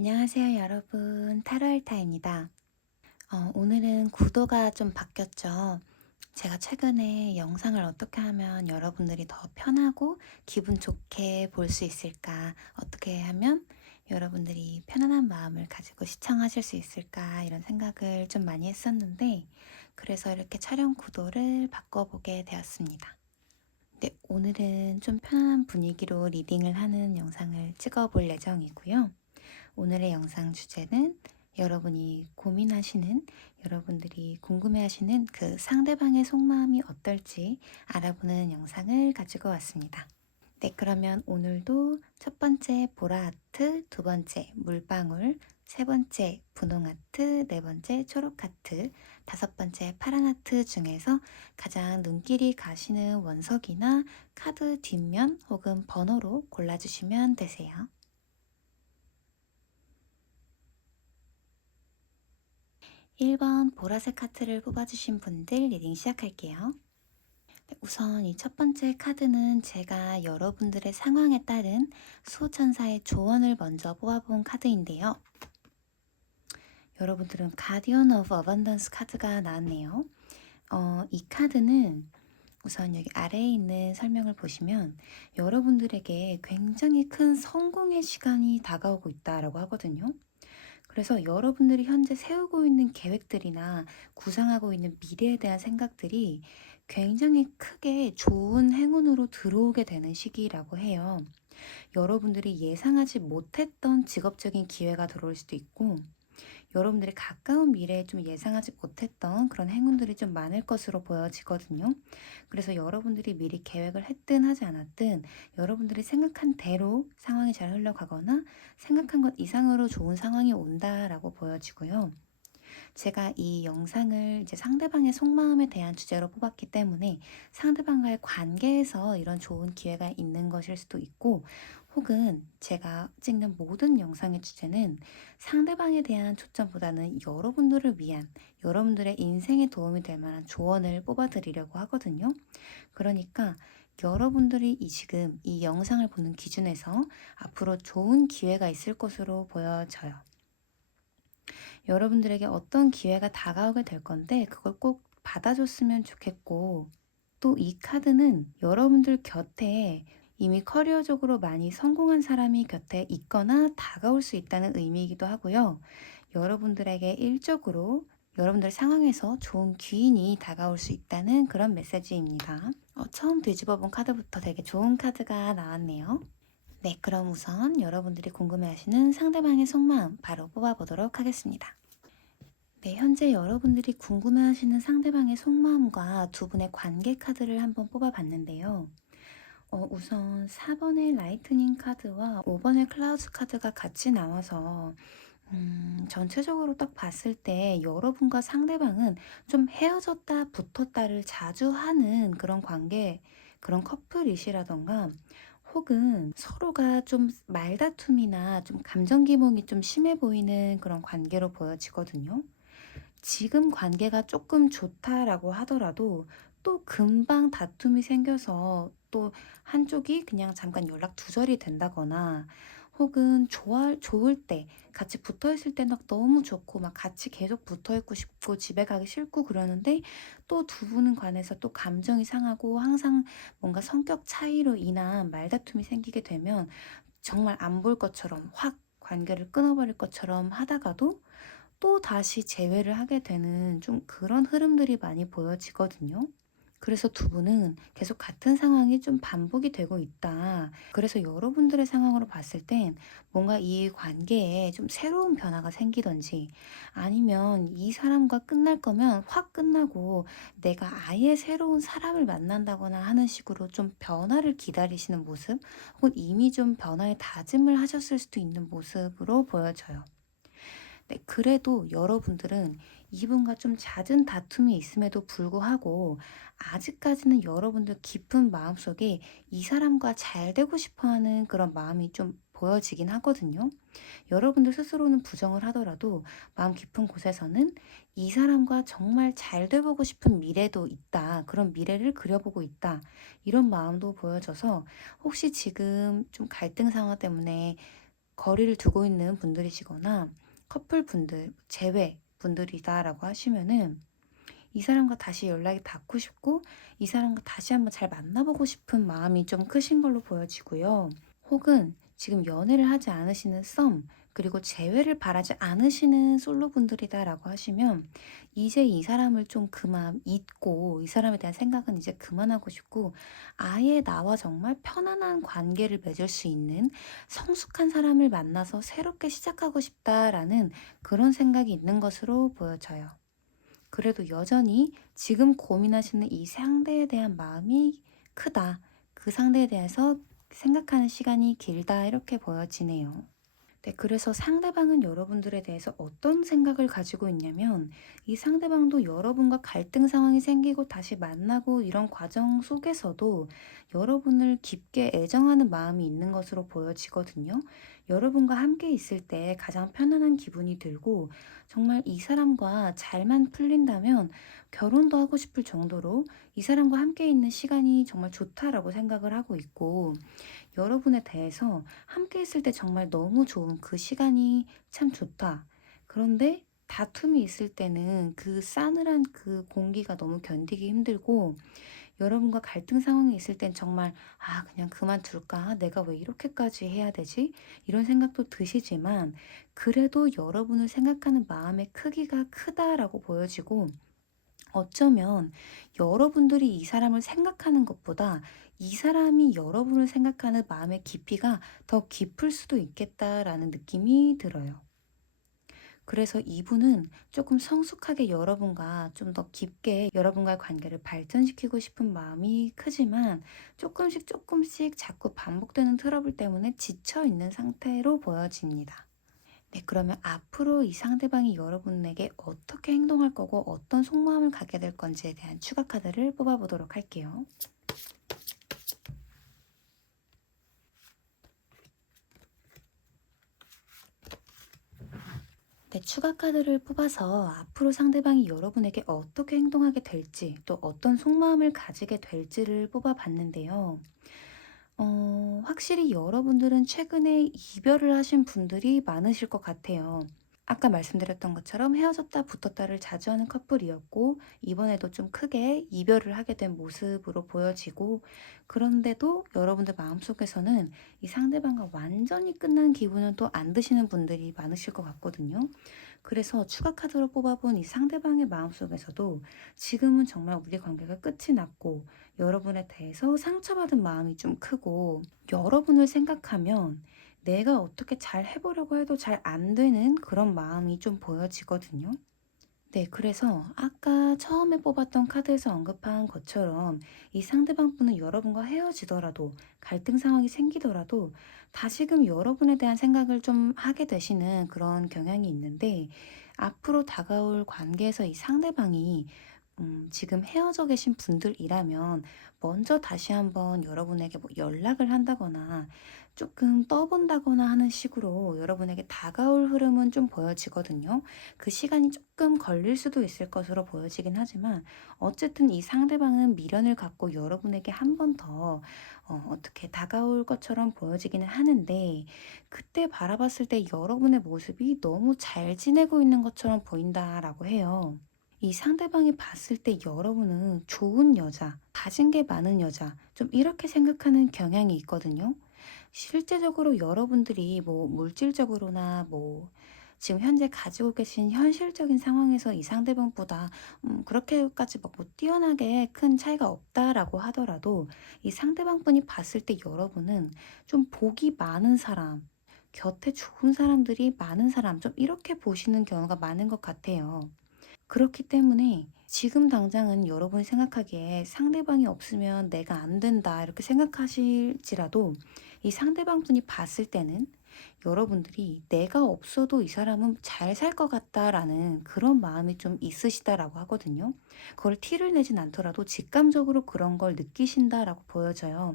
안녕하세요, 여러분. 타로알타입니다. 오늘은 구도가 좀 바뀌었죠. 제가 최근에 영상을 어떻게 하면 여러분들이 더 편하고 기분 좋게 볼 수 있을까? 어떻게 하면 여러분들이 편안한 마음을 가지고 시청하실 수 있을까? 이런 생각을 좀 많이 했었는데, 그래서 이렇게 촬영 구도를 바꿔보게 되었습니다. 네, 오늘은 좀 편안한 분위기로 리딩을 하는 영상을 찍어볼 예정이고요. 오늘의 영상 주제는 여러분이 고민하시는, 여러분들이 궁금해하시는 그 상대방의 속마음이 어떨지 알아보는 영상을 가지고 왔습니다. 네, 그러면 오늘도 첫 번째 보라하트, 두 번째 물방울, 세 번째 분홍하트, 네 번째 초록하트, 다섯 번째 파란하트 중에서 가장 눈길이 가시는 원석이나 카드 뒷면 혹은 번호로 골라주시면 되세요. 1번 보라색 하트를 뽑아주신 분들 리딩 시작할게요. 네, 우선 이 첫 번째 카드는 제가 여러분들의 상황에 따른 수호천사의 조언을 먼저 뽑아본 카드인데요. 여러분들은 가디언 오브 어반던스 카드가 나왔네요. 이 카드는 우선 여기 아래에 있는 설명을 보시면 여러분들에게 굉장히 큰 성공의 시간이 다가오고 있다라고 하거든요. 그래서 여러분들이 현재 세우고 있는 계획들이나 구상하고 있는 미래에 대한 생각들이 굉장히 크게 좋은 행운으로 들어오게 되는 시기라고 해요. 여러분들이 예상하지 못했던 직업적인 기회가 들어올 수도 있고, 여러분들이 가까운 미래에 좀 예상하지 못했던 그런 행운들이 좀 많을 것으로 보여지거든요. 그래서 여러분들이 미리 계획을 했든 하지 않았든 여러분들이 생각한 대로 상황이 잘 흘러가거나 생각한 것 이상으로 좋은 상황이 온다라고 보여지고요. 제가 이 영상을 이제 상대방의 속마음에 대한 주제로 뽑았기 때문에 상대방과의 관계에서 이런 좋은 기회가 있는 것일 수도 있고, 혹은 제가 찍는 모든 영상의 주제는 상대방에 대한 초점보다는 여러분들을 위한, 여러분들의 인생에 도움이 될 만한 조언을 뽑아드리려고 하거든요. 그러니까 여러분들이 지금 이 영상을 보는 기준에서 앞으로 좋은 기회가 있을 것으로 보여져요. 여러분들에게 어떤 기회가 다가오게 될 건데 그걸 꼭 받아줬으면 좋겠고, 또 이 카드는 여러분들 곁에 이미 커리어적으로 많이 성공한 사람이 곁에 있거나 다가올 수 있다는 의미이기도 하고요. 여러분들에게 일적으로 여러분들 상황에서 좋은 귀인이 다가올 수 있다는 그런 메시지입니다. 처음 뒤집어 본 카드부터 되게 좋은 카드가 나왔네요. 네, 그럼 우선 여러분들이 궁금해하시는 상대방의 속마음 바로 뽑아보도록 하겠습니다. 네, 현재 여러분들이 궁금해하시는 상대방의 속마음과 두 분의 관계 카드를 한번 뽑아봤는데요. 우선 4번의 라이트닝 카드와 5번의 클라우드 카드가 같이 나와서 전체적으로 딱 봤을 때 여러분과 상대방은 좀 헤어졌다 붙었다를 자주 하는 그런 관계, 그런 커플이시라던가, 혹은 서로가 좀 말다툼이나 좀 감정 기복이 좀 심해 보이는 그런 관계로 보여지거든요. 지금 관계가 조금 좋다라고 하더라도 또 금방 다툼이 생겨서 또 한쪽이 그냥 잠깐 연락 두절이 된다거나, 혹은 좋을 때 같이 붙어 있을 때 막 너무 좋고 막 같이 계속 붙어 있고 싶고 집에 가기 싫고 그러는데, 또 두 분은 관해서 또 감정이 상하고 항상 뭔가 성격 차이로 인한 말다툼이 생기게 되면 정말 안 볼 것처럼 확 관계를 끊어버릴 것처럼 하다가도 또 다시 재회를 하게 되는 좀 그런 흐름들이 많이 보여지거든요. 그래서 두 분은 계속 같은 상황이 좀 반복이 되고 있다. 그래서 여러분들의 상황으로 봤을 땐 뭔가 이 관계에 좀 새로운 변화가 생기던지, 아니면 이 사람과 끝날 거면 확 끝나고 내가 아예 새로운 사람을 만난다거나 하는 식으로 좀 변화를 기다리시는 모습, 혹은 이미 좀 변화에 다짐을 하셨을 수도 있는 모습으로 보여져요. 네, 그래도 여러분들은 이분과 좀 잦은 다툼이 있음에도 불구하고 아직까지는 여러분들 깊은 마음속에 이 사람과 잘 되고 싶어 하는 그런 마음이 좀 보여지긴 하거든요. 여러분들 스스로는 부정을 하더라도 마음 깊은 곳에서는 이 사람과 정말 잘 돼보고 싶은 미래도 있다. 그런 미래를 그려보고 있다. 이런 마음도 보여져서, 혹시 지금 좀 갈등 상황 때문에 거리를 두고 있는 분들이시거나 커플 분들, 재회 분들이다라고 하시면은 이 사람과 다시 연락이 닿고 싶고 이 사람과 다시 한번 잘 만나보고 싶은 마음이 좀 크신 걸로 보여지고요. 혹은 지금 연애를 하지 않으시는 썸, 그리고 재회를 바라지 않으시는 솔로분들이다라고 하시면 이제 이 사람을 좀 그만 잊고 이 사람에 대한 생각은 이제 그만하고 싶고 아예 나와 정말 편안한 관계를 맺을 수 있는 성숙한 사람을 만나서 새롭게 시작하고 싶다라는 그런 생각이 있는 것으로 보여져요. 그래도 여전히 지금 고민하시는 이 상대에 대한 마음이 크다. 그 상대에 대해서 생각하는 시간이 길다. 이렇게 보여지네요. 네, 그래서 상대방은 여러분들에 대해서 어떤 생각을 가지고 있냐면, 이 상대방도 여러분과 갈등 상황이 생기고 다시 만나고 이런 과정 속에서도 여러분을 깊게 애정하는 마음이 있는 것으로 보여지거든요. 여러분과 함께 있을 때 가장 편안한 기분이 들고, 정말 이 사람과 잘만 풀린다면 결혼도 하고 싶을 정도로 이 사람과 함께 있는 시간이 정말 좋다라고 생각을 하고 있고, 여러분에 대해서 함께 있을 때 정말 너무 좋은 그 시간이 참 좋다. 그런데 다툼이 있을 때는 그 싸늘한 그 공기가 너무 견디기 힘들고 여러분과 갈등 상황이 있을 땐 정말 '아 그냥 그만둘까? 내가 왜 이렇게까지 해야 되지?' 이런 생각도 드시지만 그래도 여러분을 생각하는 마음의 크기가 크다라고 보여지고 어쩌면 여러분들이 이 사람을 생각하는 것보다 이 사람이 여러분을 생각하는 마음의 깊이가 더 깊을 수도 있겠다라는 느낌이 들어요. 그래서 이분은 조금 성숙하게 여러분과 좀 더 깊게 여러분과의 관계를 발전시키고 싶은 마음이 크지만 조금씩 조금씩 자꾸 반복되는 트러블 때문에 지쳐 있는 상태로 보여집니다. 네, 그러면 앞으로 이 상대방이 여러분에게 어떻게 행동할 거고 어떤 속마음을 갖게 될 건지에 대한 추가 카드를 뽑아보도록 할게요. 네, 추가 카드를 뽑아서 앞으로 상대방이 여러분에게 어떻게 행동하게 될지 또 어떤 속마음을 가지게 될지를 뽑아봤는데요. 확실히 여러분들은 최근에 이별을 하신 분들이 많으실 것 같아요. 아까 말씀드렸던 것처럼 헤어졌다 붙었다를 자주 하는 커플이었고, 이번에도 좀 크게 이별을 하게 된 모습으로 보여지고, 그런데도 여러분들 마음속에서는 이 상대방과 완전히 끝난 기분은 또 안 드시는 분들이 많으실 것 같거든요. 그래서 추가 카드로 뽑아본 이 상대방의 마음속에서도 지금은 정말 우리 관계가 끝이 났고, 여러분에 대해서 상처받은 마음이 좀 크고, 여러분을 생각하면 내가 어떻게 잘 해보려고 해도 잘 안 되는 그런 마음이 좀 보여지거든요. 네, 그래서 아까 처음에 뽑았던 카드에서 언급한 것처럼 이 상대방 분은 여러분과 헤어지더라도 갈등 상황이 생기더라도 다시금 여러분에 대한 생각을 좀 하게 되시는 그런 경향이 있는데 앞으로 다가올 관계에서 이 상대방이 지금 헤어져 계신 분들이라면 먼저 다시 한번 여러분에게 뭐 연락을 한다거나 조금 떠본다거나 하는 식으로 여러분에게 다가올 흐름은 좀 보여지거든요. 그 시간이 조금 걸릴 수도 있을 것으로 보여지긴 하지만 어쨌든 이 상대방은 미련을 갖고 여러분에게 한 번 더 어떻게 다가올 것처럼 보여지기는 하는데 그때 바라봤을 때 여러분의 모습이 너무 잘 지내고 있는 것처럼 보인다라고 해요. 이 상대방이 봤을 때 여러분은 좋은 여자, 가진 게 많은 여자, 좀 이렇게 생각하는 경향이 있거든요. 실제적으로 여러분들이 뭐 물질적으로나 뭐 지금 현재 가지고 계신 현실적인 상황에서 이 상대방보다 그렇게까지 막 뭐 뛰어나게 큰 차이가 없다라고 하더라도 이 상대방분이 봤을 때 여러분은 좀 복이 많은 사람, 곁에 좋은 사람들이 많은 사람, 좀 이렇게 보시는 경우가 많은 것 같아요. 그렇기 때문에 지금 당장은 여러분이 생각하기에 '상대방이 없으면 내가 안 된다.' 이렇게 생각하실지라도 이 상대방 분이 봤을 때는 여러분들이 '내가 없어도 이 사람은 잘 살 것 같다.'라는 그런 마음이 좀 있으시다라고 하거든요. 그걸 티를 내진 않더라도 직감적으로 그런 걸 느끼신다라고 보여져요.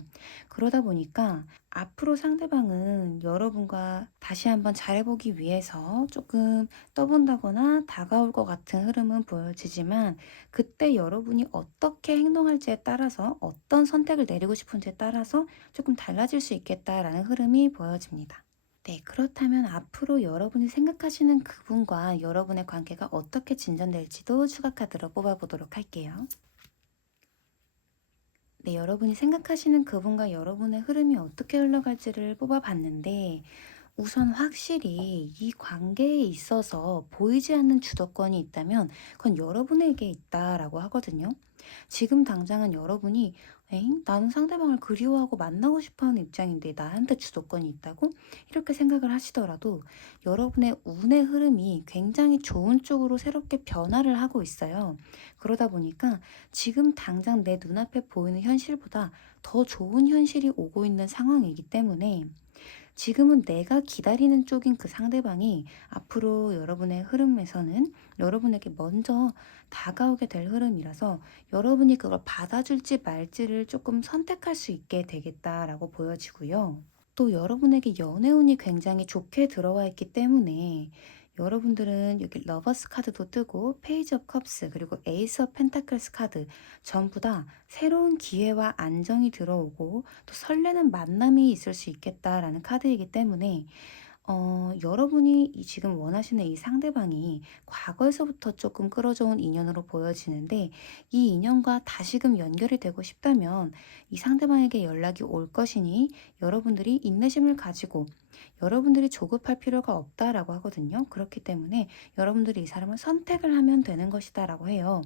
그러다 보니까 앞으로 상대방은 여러분과 다시 한번 잘해보기 위해서 조금 떠본다거나 다가올 것 같은 흐름은 보여지지만 그때 여러분이 어떻게 행동할지에 따라서 어떤 선택을 내리고 싶은지에 따라서 조금 달라질 수 있겠다라는 흐름이 보여집니다. 네, 그렇다면 앞으로 여러분이 생각하시는 그분과 여러분의 관계가 어떻게 진전될지도 추가 카드로 뽑아보도록 할게요. 네, 여러분이 생각하시는 그분과 여러분의 흐름이 어떻게 흘러갈지를 뽑아봤는데, 우선 확실히 이 관계에 있어서 보이지 않는 주도권이 있다면 그건 여러분에게 있다라고 하거든요. 지금 당장은 여러분이 에잉? 나는 상대방을 그리워하고 만나고 싶어하는 입장인데 나한테 주도권이 있다고? 이렇게 생각을 하시더라도 여러분의 운의 흐름이 굉장히 좋은 쪽으로 새롭게 변화를 하고 있어요. 그러다 보니까 지금 당장 내 눈앞에 보이는 현실보다 더 좋은 현실이 오고 있는 상황이기 때문에 지금은 내가 기다리는 쪽인 그 상대방이 앞으로 여러분의 흐름에서는 여러분에게 먼저 다가오게 될 흐름이라서 여러분이 그걸 받아줄지 말지를 조금 선택할 수 있게 되겠다라고 보여지고요. 또 여러분에게 연애운이 굉장히 좋게 들어와 있기 때문에 여러분들은 여기 러버스 카드도 뜨고 페이지 오브 컵스 그리고 에이스 오브 펜타클스 카드 전부 다 새로운 기회와 안정이 들어오고 또 설레는 만남이 있을 수 있겠다라는 카드이기 때문에 여러분이 지금 원하시는 이 상대방이 과거에서부터 조금 끌어져 온 인연으로 보여지는데 이 인연과 다시금 연결이 되고 싶다면 이 상대방에게 연락이 올 것이니 여러분들이 인내심을 가지고 여러분들이 조급할 필요가 없다라고 하거든요. 그렇기 때문에 여러분들이 이 사람을 선택을 하면 되는 것이다라고 해요.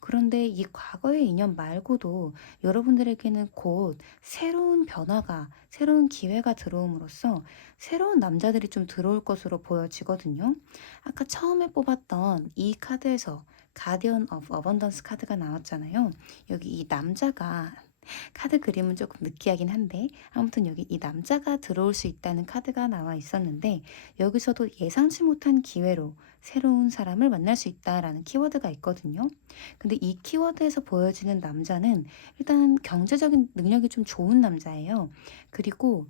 그런데 이 과거의 인연 말고도 여러분들에게는 곧 새로운 변화가, 새로운 기회가 들어옴으로써 새로운 남자들이 좀 들어올 것으로 보여지거든요. 아까 처음에 뽑았던 이 카드에서 가디언 오브 어번던스 카드가 나왔잖아요. 여기 이 남자가 카드 그림은 조금 느끼하긴 한데 아무튼 여기 이 남자가 들어올 수 있다는 카드가 나와 있었는데 여기서도 예상치 못한 기회로 새로운 사람을 만날 수 있다라는 키워드가 있거든요. 근데 이 키워드에서 보여지는 남자는 일단 경제적인 능력이 좀 좋은 남자예요. 그리고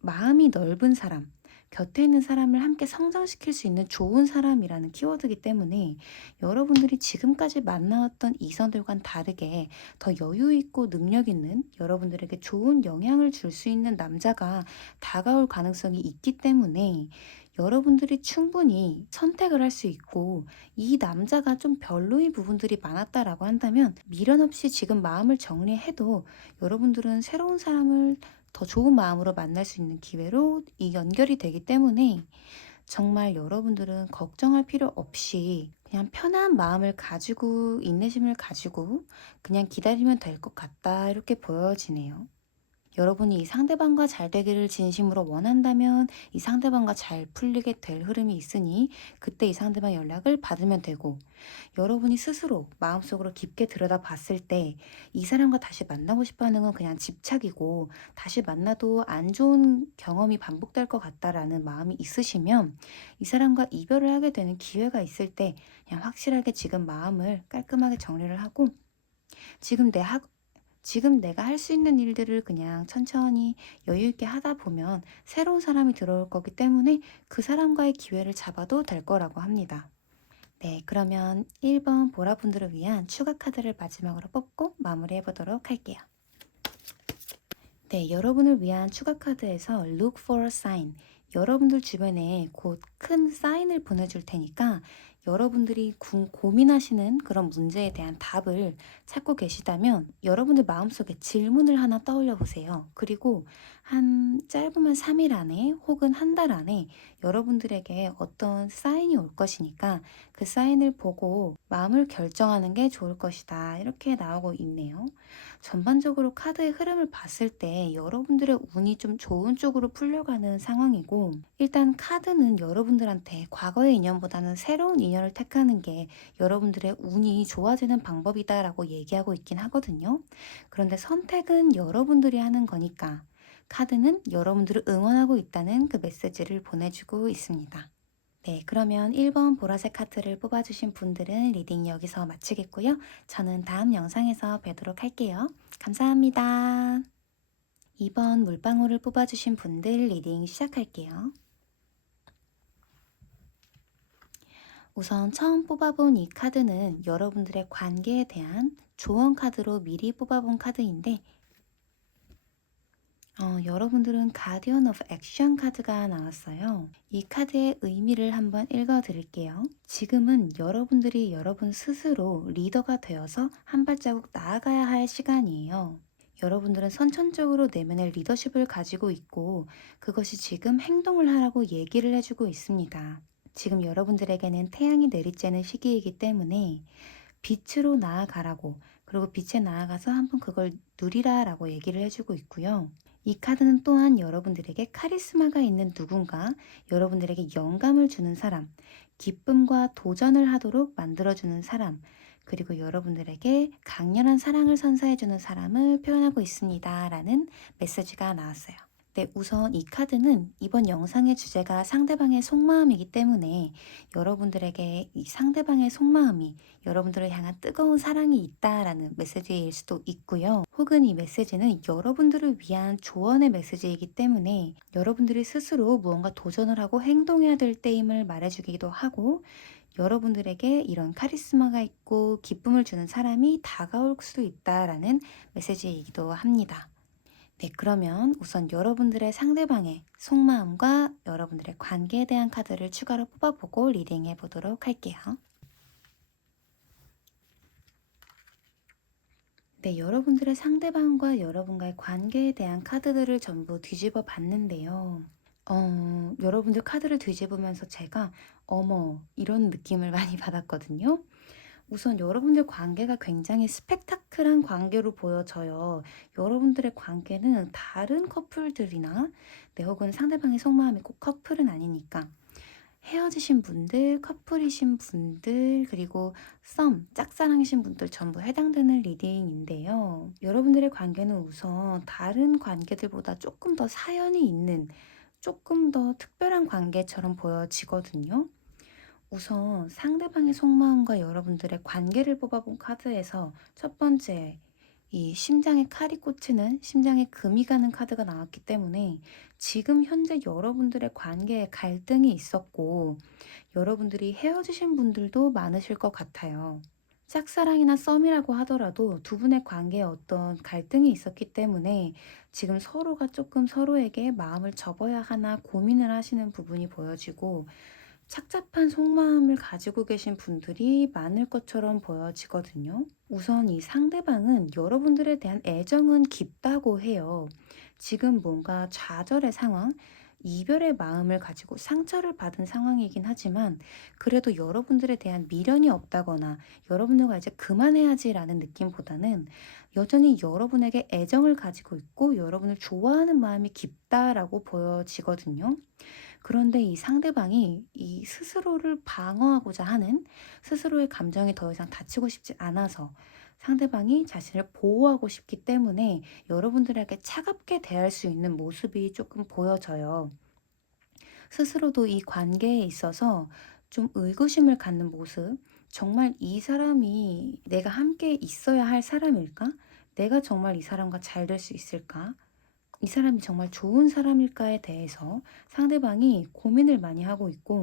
마음이 넓은 사람, 곁에 있는 사람을 함께 성장시킬 수 있는 좋은 사람이라는 키워드이기 때문에 여러분들이 지금까지 만나왔던 이성들과는 다르게 더 여유 있고 능력 있는 여러분들에게 좋은 영향을 줄 수 있는 남자가 다가올 가능성이 있기 때문에 여러분들이 충분히 선택을 할 수 있고 이 남자가 좀 별로인 부분들이 많았다라고 한다면 미련 없이 지금 마음을 정리해도 여러분들은 새로운 사람을 더 좋은 마음으로 만날 수 있는 기회로 이 연결이 되기 때문에 정말 여러분들은 걱정할 필요 없이 그냥 편한 마음을 가지고 인내심을 가지고 그냥 기다리면 될 것 같다 이렇게 보여지네요. 여러분이 이 상대방과 잘 되기를 진심으로 원한다면 이 상대방과 잘 풀리게 될 흐름이 있으니 그때 이 상대방 연락을 받으면 되고 여러분이 스스로 마음속으로 깊게 들여다봤을 때 이 사람과 다시 만나고 싶어 하는 건 그냥 집착이고 다시 만나도 안 좋은 경험이 반복될 것 같다라는 마음이 있으시면 이 사람과 이별을 하게 되는 기회가 있을 때 그냥 확실하게 지금 마음을 깔끔하게 정리를 하고 지금 내 지금 내가 할 수 있는 일들을 그냥 천천히 여유 있게 하다 보면 새로운 사람이 들어올 거기 때문에 그 사람과의 기회를 잡아도 될 거라고 합니다. 네, 그러면 1번 보라분들을 위한 추가 카드를 마지막으로 뽑고 마무리해 보도록 할게요. 네, 여러분을 위한 추가 카드에서 Look for a sign. 여러분들 주변에 곧 큰 사인을 보내줄 테니까 여러분들이 고민하시는 그런 문제에 대한 답을 찾고 계시다면 여러분들 마음속에 질문을 하나 떠올려 보세요. 그리고 한 짧으면 3일 안에 혹은 한 달 안에 여러분들에게 어떤 사인이 올 것이니까 그 사인을 보고 마음을 결정하는 게 좋을 것이다. 이렇게 나오고 있네요. 전반적으로 카드의 흐름을 봤을 때 여러분들의 운이 좀 좋은 쪽으로 풀려가는 상황이고 일단 카드는 여러분들한테 과거의 인연보다는 새로운 인연을 택하는 게 여러분들의 운이 좋아지는 방법이다라고 얘기하고 있긴 하거든요. 그런데 선택은 여러분들이 하는 거니까 카드는 여러분들을 응원하고 있다는 그 메시지를 보내주고 있습니다. 네, 그러면 1번 보라색 하트를 뽑아주신 분들은 리딩 여기서 마치겠고요. 저는 다음 영상에서 뵙도록 할게요. 감사합니다. 2번 물방울을 뽑아주신 분들 리딩 시작할게요. 우선 처음 뽑아본 이 카드는 여러분들의 관계에 대한 조언 카드로 미리 뽑아본 카드인데 여러분들은 가디언 오브 액션 카드가 나왔어요. 이 카드의 의미를 한번 읽어 드릴게요. 지금은 여러분들이 여러분 스스로 리더가 되어서 한 발자국 나아가야 할 시간이에요. 여러분들은 선천적으로 내면의 리더십을 가지고 있고 그것이 지금 행동을 하라고 얘기를 해주고 있습니다. 지금 여러분들에게는 태양이 내리쬐는 시기이기 때문에 빛으로 나아가라고, 그리고 빛에 나아가서 한번 그걸 누리라라고 얘기를 해주고 있고요. 이 카드는 또한 여러분들에게 카리스마가 있는 누군가, 여러분들에게 영감을 주는 사람, 기쁨과 도전을 하도록 만들어주는 사람, 그리고 여러분들에게 강렬한 사랑을 선사해주는 사람을 표현하고 있습니다. 라는 메시지가 나왔어요. 네, 우선 이 카드는 이번 영상의 주제가 상대방의 속마음이기 때문에 여러분들에게 이 상대방의 속마음이 여러분들을 향한 뜨거운 사랑이 있다라는 메시지일 수도 있고요. 혹은 이 메시지는 여러분들을 위한 조언의 메시지이기 때문에 여러분들이 스스로 무언가 도전을 하고 행동해야 될 때임을 말해주기도 하고, 여러분들에게 이런 카리스마가 있고 기쁨을 주는 사람이 다가올 수도 있다라는 메시지이기도 합니다. 네, 그러면 우선 여러분들의 상대방의 속마음과 여러분들의 관계에 대한 카드를 추가로 뽑아보고 리딩해 보도록 할게요. 네, 여러분들의 상대방과 여러분과의 관계에 대한 카드들을 전부 뒤집어 봤는데요. 여러분들 카드를 뒤집으면서 제가 어머, 이런 느낌을 많이 받았거든요. 우선 여러분들 관계가 굉장히 스펙타클한 관계로 보여져요. 여러분들의 관계는 다른 커플들이나 혹은 상대방의 속마음이 꼭 커플은 아니니까 헤어지신 분들, 커플이신 분들, 그리고 짝사랑이신 분들 전부 해당되는 리딩인데요. 여러분들의 관계는 우선 다른 관계들보다 조금 더 사연이 있는, 조금 더 특별한 관계처럼 보여지거든요. 우선 상대방의 속마음과 여러분들의 관계를 뽑아본 카드에서 첫 번째, 이 심장에 칼이 꽂히는, 심장에 금이 가는 카드가 나왔기 때문에 지금 현재 여러분들의 관계에 갈등이 있었고 여러분들이 헤어지신 분들도 많으실 것 같아요. 짝사랑이나 썸이라고 하더라도 두 분의 관계에 어떤 갈등이 있었기 때문에 지금 서로가 조금 서로에게 마음을 접어야 하나 고민을 하시는 부분이 보여지고, 착잡한 속마음을 가지고 계신 분들이 많을 것처럼 보여지거든요. 우선 이 상대방은 여러분들에 대한 애정은 깊다고 해요. 지금 뭔가 좌절의 상황, 이별의 마음을 가지고 상처를 받은 상황이긴 하지만 그래도 여러분들에 대한 미련이 없다거나 여러분들과 이제 그만해야지라는 느낌보다는 여전히 여러분에게 애정을 가지고 있고 여러분을 좋아하는 마음이 깊다라고 보여지거든요. 그런데 이 상대방이 이 스스로를 방어하고자 하는, 스스로의 감정이 더 이상 다치고 싶지 않아서 상대방이 자신을 보호하고 싶기 때문에 여러분들에게 차갑게 대할 수 있는 모습이 조금 보여져요. 스스로도 이 관계에 있어서 좀 의구심을 갖는 모습, 정말 이 사람이 내가 함께 있어야 할 사람일까? 내가 정말 이 사람과 잘 될 수 있을까? 이 사람이 정말 좋은 사람일까에 대해서 상대방이 고민을 많이 하고 있고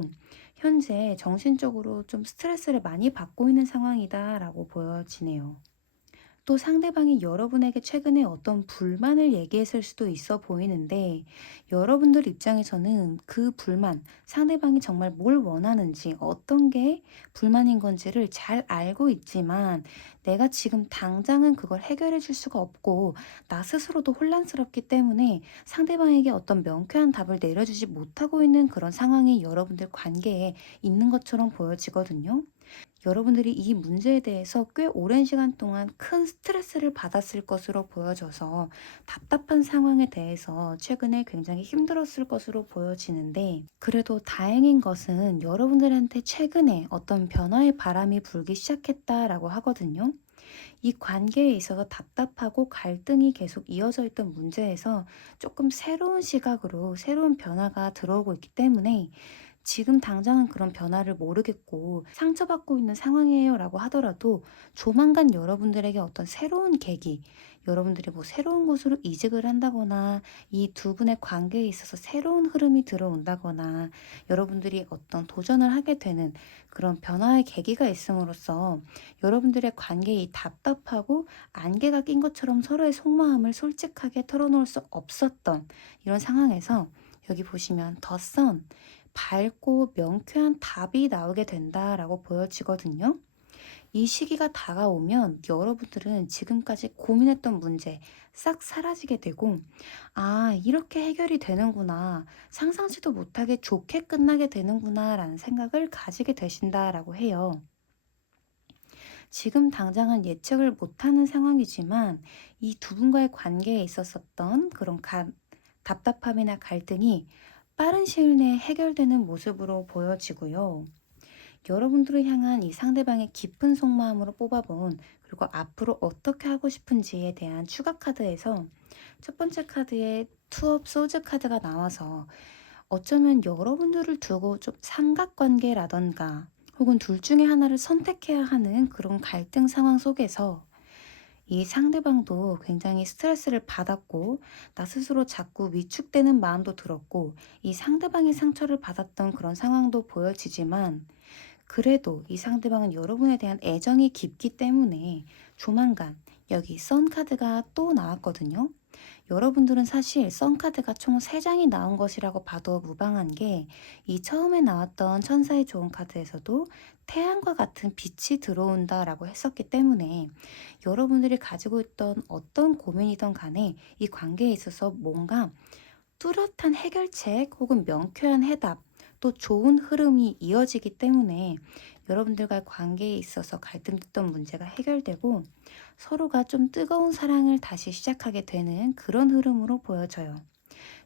현재 정신적으로 좀 스트레스를 많이 받고 있는 상황이다라고 보여지네요. 또 상대방이 여러분에게 최근에 어떤 불만을 얘기했을 수도 있어 보이는데 여러분들 입장에서는 그 불만, 상대방이 정말 뭘 원하는지 어떤 게 불만인 건지를 잘 알고 있지만 내가 지금 당장은 그걸 해결해 줄 수가 없고 나 스스로도 혼란스럽기 때문에 상대방에게 어떤 명쾌한 답을 내려주지 못하고 있는 그런 상황이 여러분들 관계에 있는 것처럼 보여지거든요. 여러분들이 이 문제에 대해서 꽤 오랜 시간 동안 큰 스트레스를 받았을 것으로 보여져서 답답한 상황에 대해서 최근에 굉장히 힘들었을 것으로 보여지는데, 그래도 다행인 것은 여러분들한테 최근에 어떤 변화의 바람이 불기 시작했다라고 하거든요. 이 관계에 있어서 답답하고 갈등이 계속 이어져 있던 문제에서 조금 새로운 시각으로 새로운 변화가 들어오고 있기 때문에 지금 당장은 그런 변화를 모르겠고 상처받고 있는 상황이에요 라고 하더라도 조만간 여러분들에게 어떤 새로운 계기, 여러분들이 뭐 새로운 곳으로 이직을 한다거나 이 두 분의 관계에 있어서 새로운 흐름이 들어온다거나 여러분들이 어떤 도전을 하게 되는 그런 변화의 계기가 있음으로써 여러분들의 관계에 답답하고 안개가 낀 것처럼 서로의 속마음을 솔직하게 털어놓을 수 없었던 이런 상황에서 여기 보시면 더 선, 밝고 명쾌한 답이 나오게 된다라고 보여지거든요. 이 시기가 다가오면 여러분들은 지금까지 고민했던 문제 싹 사라지게 되고, 아, 이렇게 해결이 되는구나. 상상치도 못하게 좋게 끝나게 되는구나. 라는 생각을 가지게 되신다라고 해요. 지금 당장은 예측을 못하는 상황이지만 이 두 분과의 관계에 있었었던 그런 답답함이나 갈등이 빠른 시일 내에 해결되는 모습으로 보여지고요. 여러분들을 향한 이 상대방의 깊은 속마음으로 뽑아본 그리고 앞으로 어떻게 하고 싶은지에 대한 추가 카드에서 첫 번째 카드에 투업 소즈 카드가 나와서 어쩌면 여러분들을 두고 좀 삼각관계라던가 혹은 둘 중에 하나를 선택해야 하는 그런 갈등 상황 속에서 이 상대방도 굉장히 스트레스를 받았고 나 스스로 자꾸 위축되는 마음도 들었고 이 상대방이 상처를 받았던 그런 상황도 보여지지만 그래도 이 상대방은 여러분에 대한 애정이 깊기 때문에 조만간 여기 선 카드가 또 나왔거든요. 여러분들은 사실 선 카드가 총 3장이 나온 것이라고 봐도 무방한 게 이 처음에 나왔던 천사의 조언 카드에서도 태양과 같은 빛이 들어온다라고 했었기 때문에 여러분들이 가지고 있던 어떤 고민이든 간에 이 관계에 있어서 뭔가 뚜렷한 해결책 혹은 명쾌한 해답 또 좋은 흐름이 이어지기 때문에 여러분들과의 관계에 있어서 갈등됐던 문제가 해결되고 서로가 좀 뜨거운 사랑을 다시 시작하게 되는 그런 흐름으로 보여져요.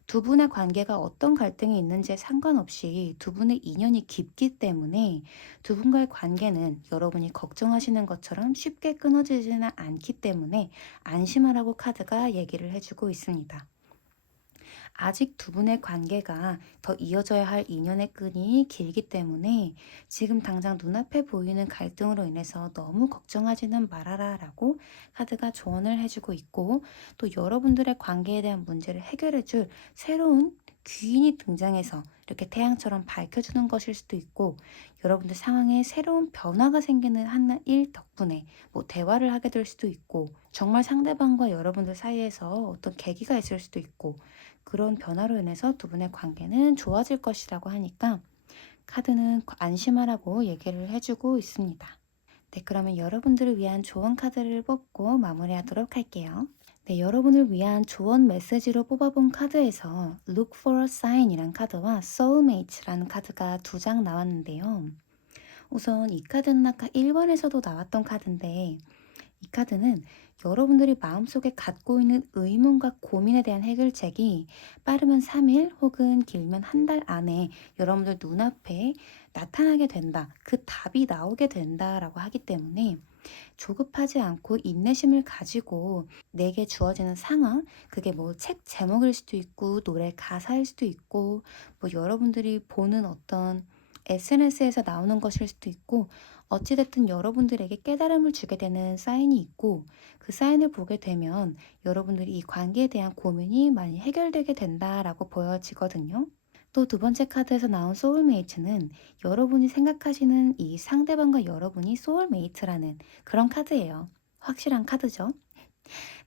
두 분의 관계가 어떤 갈등이 있는지에 상관없이 두 분의 인연이 깊기 때문에 두 분과의 관계는 여러분이 걱정하시는 것처럼 쉽게 끊어지지는 않기 때문에 안심하라고 카드가 얘기를 해주고 있습니다. 아직 두 분의 관계가 더 이어져야 할 인연의 끈이 길기 때문에 지금 당장 눈앞에 보이는 갈등으로 인해서 너무 걱정하지는 말아라 라고 카드가 조언을 해주고 있고 또 여러분들의 관계에 대한 문제를 해결해줄 새로운 귀인이 등장해서 이렇게 태양처럼 밝혀주는 것일 수도 있고 여러분들 상황에 새로운 변화가 생기는 한 일 덕분에 뭐 대화를 하게 될 수도 있고 정말 상대방과 여러분들 사이에서 어떤 계기가 있을 수도 있고 그런 변화로 인해서 두 분의 관계는 좋아질 것이라고 하니까 카드는 안심하라고 얘기를 해주고 있습니다. 네, 그러면 여러분들을 위한 조언 카드를 뽑고 마무리하도록 할게요. 네, 여러분을 위한 조언 메시지로 뽑아본 카드에서 Look for a sign 이란 카드와 Soulmate라는 카드가 2장 나왔는데요. 우선 이 카드는 아까 1번에서도 나왔던 카드인데 이 카드는 여러분들이 마음속에 갖고 있는 의문과 고민에 대한 해결책이 빠르면 3일 혹은 길면 한 달 안에 여러분들 눈앞에 나타나게 된다. 그 답이 나오게 된다라고 하기 때문에 조급하지 않고 인내심을 가지고 내게 주어지는 상황, 그게 뭐 책 제목일 수도 있고 노래 가사일 수도 있고 뭐 여러분들이 보는 어떤 SNS에서 나오는 것일 수도 있고 어찌됐든 여러분들에게 깨달음을 주게 되는 사인이 있고 그 사인을 보게 되면 여러분들이 이 관계에 대한 고민이 많이 해결되게 된다라고 보여지거든요. 또 두 번째 카드에서 나온 소울메이트는 여러분이 생각하시는 이 상대방과 여러분이 소울메이트라는 그런 카드예요. 확실한 카드죠.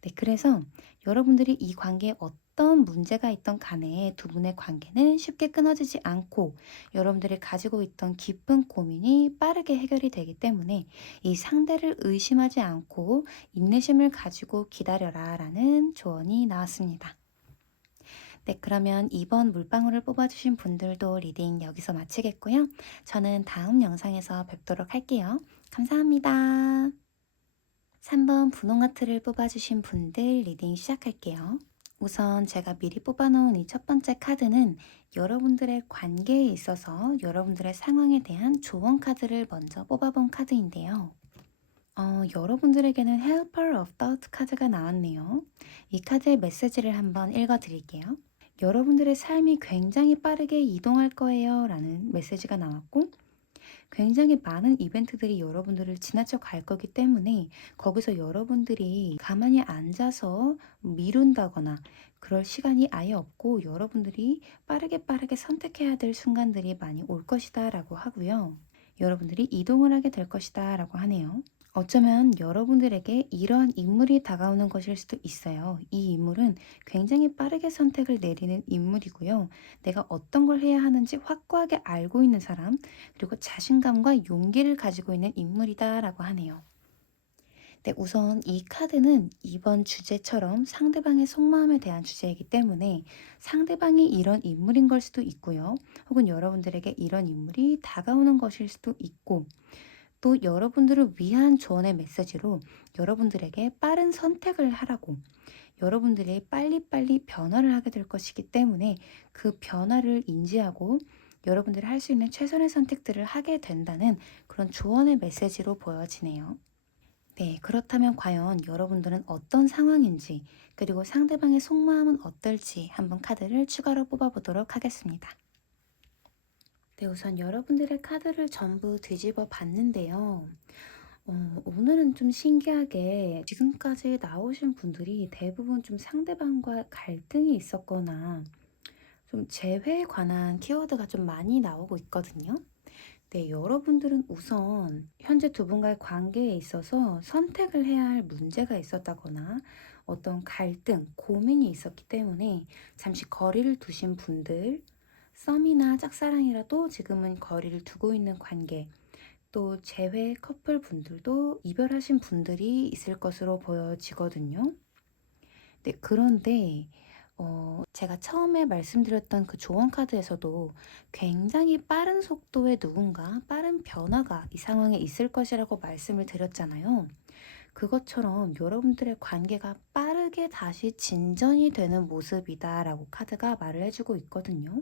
네, 그래서 여러분들이 이 관계에 어떤 문제가 있던 간에 두 분의 관계는 쉽게 끊어지지 않고 여러분들이 가지고 있던 깊은 고민이 빠르게 해결이 되기 때문에 이 상대를 의심하지 않고 인내심을 가지고 기다려라 라는 조언이 나왔습니다. 네, 그러면 이번 물방울을 뽑아주신 분들도 리딩 여기서 마치겠고요. 저는 다음 영상에서 뵙도록 할게요. 감사합니다. 3번 분홍하트를 뽑아주신 분들 리딩 시작할게요. 우선 제가 미리 뽑아놓은 이 첫 번째 카드는 여러분들의 관계에 있어서 여러분들의 상황에 대한 조언 카드를 먼저 뽑아본 카드인데요. 여러분들에게는 Helper of Thought 카드가 나왔네요. 이 카드의 메시지를 한번 읽어드릴게요. 여러분들의 삶이 굉장히 빠르게 이동할 거예요 라는 메시지가 나왔고, 굉장히 많은 이벤트들이 여러분들을 지나쳐 갈 거기 때문에 거기서 여러분들이 가만히 앉아서 미룬다거나 그럴 시간이 아예 없고, 여러분들이 빠르게 선택해야 될 순간들이 많이 올 것이다 라고 하고요. 여러분들이 이동을 하게 될 것이다 라고 하네요. 어쩌면 여러분들에게 이러한 인물이 다가오는 것일 수도 있어요. 이 인물은 굉장히 빠르게 선택을 내리는 인물이고요. 내가 어떤 걸 해야 하는지 확고하게 알고 있는 사람, 그리고 자신감과 용기를 가지고 있는 인물이다라고 하네요. 네, 우선 이 카드는 이번 주제처럼 상대방의 속마음에 대한 주제이기 때문에 상대방이 이런 인물인 걸 수도 있고요. 혹은 여러분들에게 이런 인물이 다가오는 것일 수도 있고, 또 여러분들을 위한 조언의 메시지로 여러분들에게 빠른 선택을 하라고, 여러분들이 빨리빨리 변화를 하게 될 것이기 때문에 그 변화를 인지하고 여러분들이 할 수 있는 최선의 선택들을 하게 된다는 그런 조언의 메시지로 보여지네요. 네, 그렇다면 과연 여러분들은 어떤 상황인지, 그리고 상대방의 속마음은 어떨지 한번 카드를 추가로 뽑아보도록 하겠습니다. 네, 우선 여러분들의 카드를 전부 뒤집어 봤는데요. 오늘은 좀 신기하게 지금까지 나오신 분들이 대부분 좀 상대방과 갈등이 있었거나 좀 재회에 관한 키워드가 좀 많이 나오고 있거든요. 네, 여러분들은 우선 현재 두 분과의 관계에 있어서 선택을 해야 할 문제가 있었다거나 어떤 갈등, 고민이 있었기 때문에 잠시 거리를 두신 분들, 썸이나 짝사랑이라도 지금은 거리를 두고 있는 관계, 또 재회 커플 분들도 이별하신 분들이 있을 것으로 보여지거든요. 네, 그런데 제가 처음에 말씀드렸던 그 조언 카드에서도 굉장히 빠른 속도의 누군가, 빠른 변화가 이 상황에 있을 것이라고 말씀을 드렸잖아요. 그것처럼 여러분들의 관계가 빠르게 다시 진전이 되는 모습이다라고 카드가 말을 해주고 있거든요.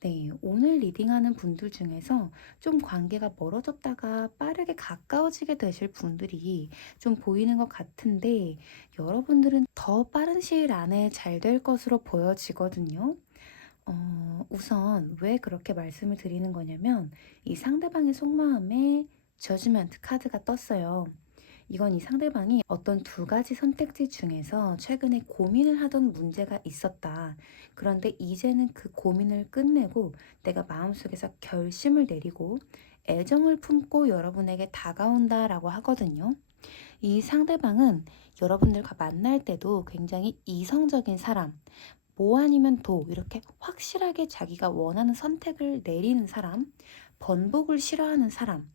네, 오늘 리딩하는 분들 중에서 좀 관계가 멀어졌다가 빠르게 가까워지게 되실 분들이 좀 보이는 것 같은데, 여러분들은 더 빠른 시일 안에 잘 될 것으로 보여지거든요. 우선 왜 그렇게 말씀을 드리는 거냐면, 이 상대방의 속마음에 저지먼트 카드가 떴어요. 이건 이 상대방이 어떤 두 가지 선택지 중에서 최근에 고민을 하던 문제가 있었다. 그런데 이제는 그 고민을 끝내고 내가 마음속에서 결심을 내리고 애정을 품고 여러분에게 다가온다라고 하거든요. 이 상대방은 여러분들과 만날 때도 굉장히 이성적인 사람, 뭐 아니면 도 이렇게 확실하게 자기가 원하는 선택을 내리는 사람, 번복을 싫어하는 사람,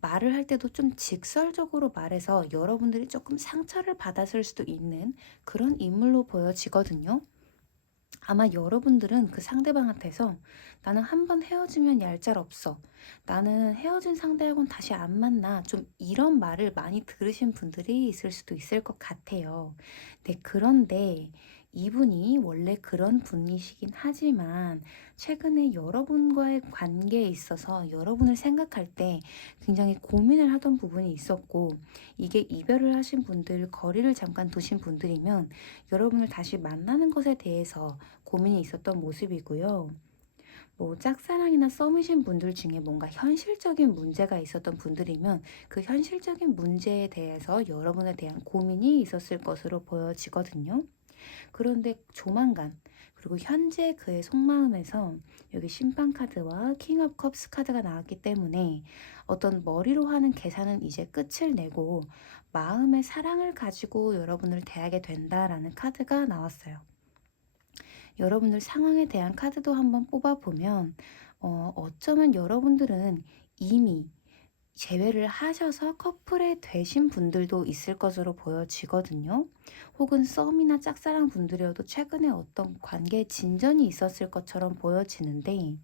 말을 할 때도 좀 직설적으로 말해서 여러분들이 조금 상처를 받았을 수도 있는 그런 인물로 보여지거든요. 아마 여러분들은 그 상대방한테서 나는 한번 헤어지면 얄짤없어, 나는 헤어진 상대하고는 다시 안 만나, 좀 이런 말을 많이 들으신 분들이 있을 수도 있을 것 같아요. 네, 그런데 이분이 원래 그런 분이시긴 하지만 최근에 여러분과의 관계에 있어서 여러분을 생각할 때 굉장히 고민을 하던 부분이 있었고, 이게 이별을 하신 분들, 거리를 잠깐 두신 분들이면 여러분을 다시 만나는 것에 대해서 고민이 있었던 모습이고요. 뭐 짝사랑이나 썸이신 분들 중에 뭔가 현실적인 문제가 있었던 분들이면 그 현실적인 문제에 대해서 여러분에 대한 고민이 있었을 것으로 보여지거든요. 그런데 조만간, 그리고 현재 그의 속마음에서 여기 심판 카드와 킹 오브 컵스 카드가 나왔기 때문에 어떤 머리로 하는 계산은 이제 끝을 내고 마음의 사랑을 가지고 여러분을 대하게 된다라는 카드가 나왔어요. 여러분들 상황에 대한 카드도 한번 뽑아보면 어쩌면 여러분들은 이미 재회를 하셔서 커플에 되신 분들도 있을 것으로 보여지거든요. 혹은 썸이나 짝사랑 분들이어도 최근에 어떤 관계에 진전이 있었을 것처럼 보여지는데,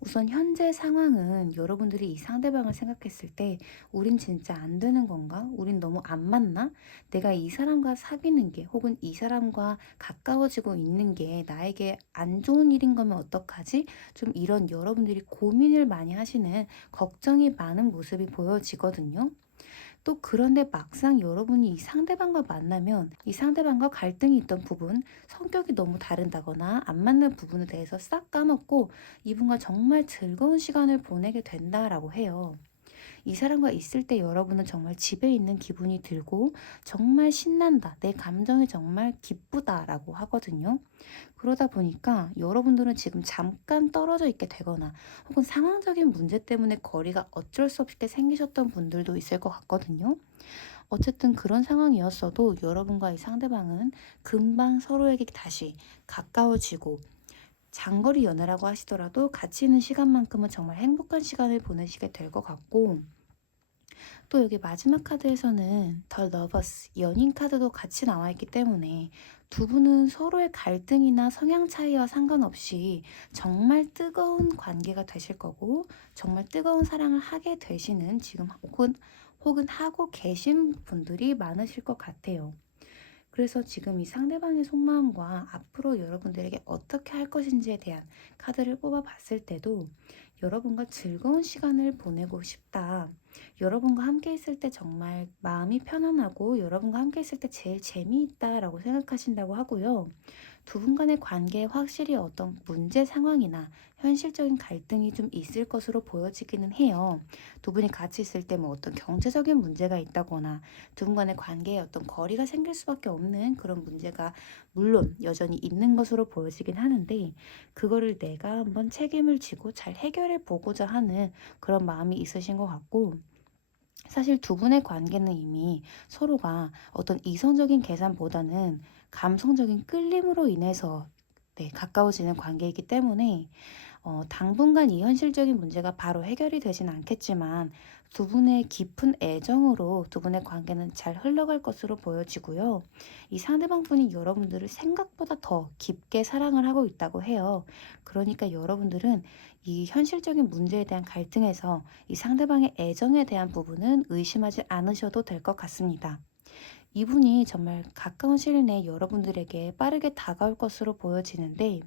우선 현재 상황은 여러분들이 이 상대방을 생각했을 때 우린 진짜 안 되는 건가? 우린 너무 안 맞나? 내가 이 사람과 사귀는 게, 혹은 이 사람과 가까워지고 있는 게 나에게 안 좋은 일인 거면 어떡하지? 좀 이런 여러분들이 고민을 많이 하시는, 걱정이 많은 모습이 보여지거든요. 또 그런데 막상 여러분이 이 상대방과 만나면 이 상대방과 갈등이 있던 부분, 성격이 너무 다른다거나 안 맞는 부분에 대해서 싹 까먹고 이분과 정말 즐거운 시간을 보내게 된다라고 해요. 이 사람과 있을 때 여러분은 정말 집에 있는 기분이 들고 정말 신난다, 내 감정이 정말 기쁘다라고 하거든요. 그러다 보니까 여러분들은 지금 잠깐 떨어져 있게 되거나 혹은 상황적인 문제 때문에 거리가 어쩔 수 없이 생기셨던 분들도 있을 것 같거든요. 어쨌든 그런 상황이었어도 여러분과 이 상대방은 금방 서로에게 다시 가까워지고 장거리 연애라고 하시더라도 같이 있는 시간만큼은 정말 행복한 시간을 보내시게 될 것 같고, 또 여기 마지막 카드에서는 더 러버스, 연인 카드도 같이 나와 있기 때문에 두 분은 서로의 갈등이나 성향 차이와 상관없이 정말 뜨거운 관계가 되실 거고 정말 뜨거운 사랑을 하게 되시는 지금 혹은 하고 계신 분들이 많으실 것 같아요. 그래서 지금 이 상대방의 속마음과 앞으로 여러분들에게 어떻게 할 것인지에 대한 카드를 뽑아 봤을 때도 여러분과 즐거운 시간을 보내고 싶다. 여러분과 함께 있을 때 정말 마음이 편안하고 여러분과 함께 있을 때 제일 재미있다라고 생각하신다고 하고요. 두 분 간의 관계에 확실히 어떤 문제 상황이나 현실적인 갈등이 좀 있을 것으로 보여지기는 해요. 두 분이 같이 있을 때 뭐 어떤 경제적인 문제가 있다거나 두 분 간의 관계에 어떤 거리가 생길 수밖에 없는 그런 문제가 물론 여전히 있는 것으로 보여지긴 하는데, 그거를 내가 한번 책임을 지고 잘 해결해 보고자 하는 그런 마음이 있으신 것 같고, 사실 두 분의 관계는 이미 서로가 어떤 이성적인 계산보다는 감성적인 끌림으로 인해서 가까워지는 관계이기 때문에 당분간 이 현실적인 문제가 바로 해결이 되진 않겠지만 두 분의 깊은 애정으로 두 분의 관계는 잘 흘러갈 것으로 보여지고요. 이 상대방 분이 여러분들을 생각보다 더 깊게 사랑을 하고 있다고 해요. 그러니까 여러분들은 이 현실적인 문제에 대한 갈등에서 이 상대방의 애정에 대한 부분은 의심하지 않으셔도 될 것 같습니다. 이분이 정말 가까운 시일 내에 여러분들에게 빠르게 다가올 것으로 보여지는데,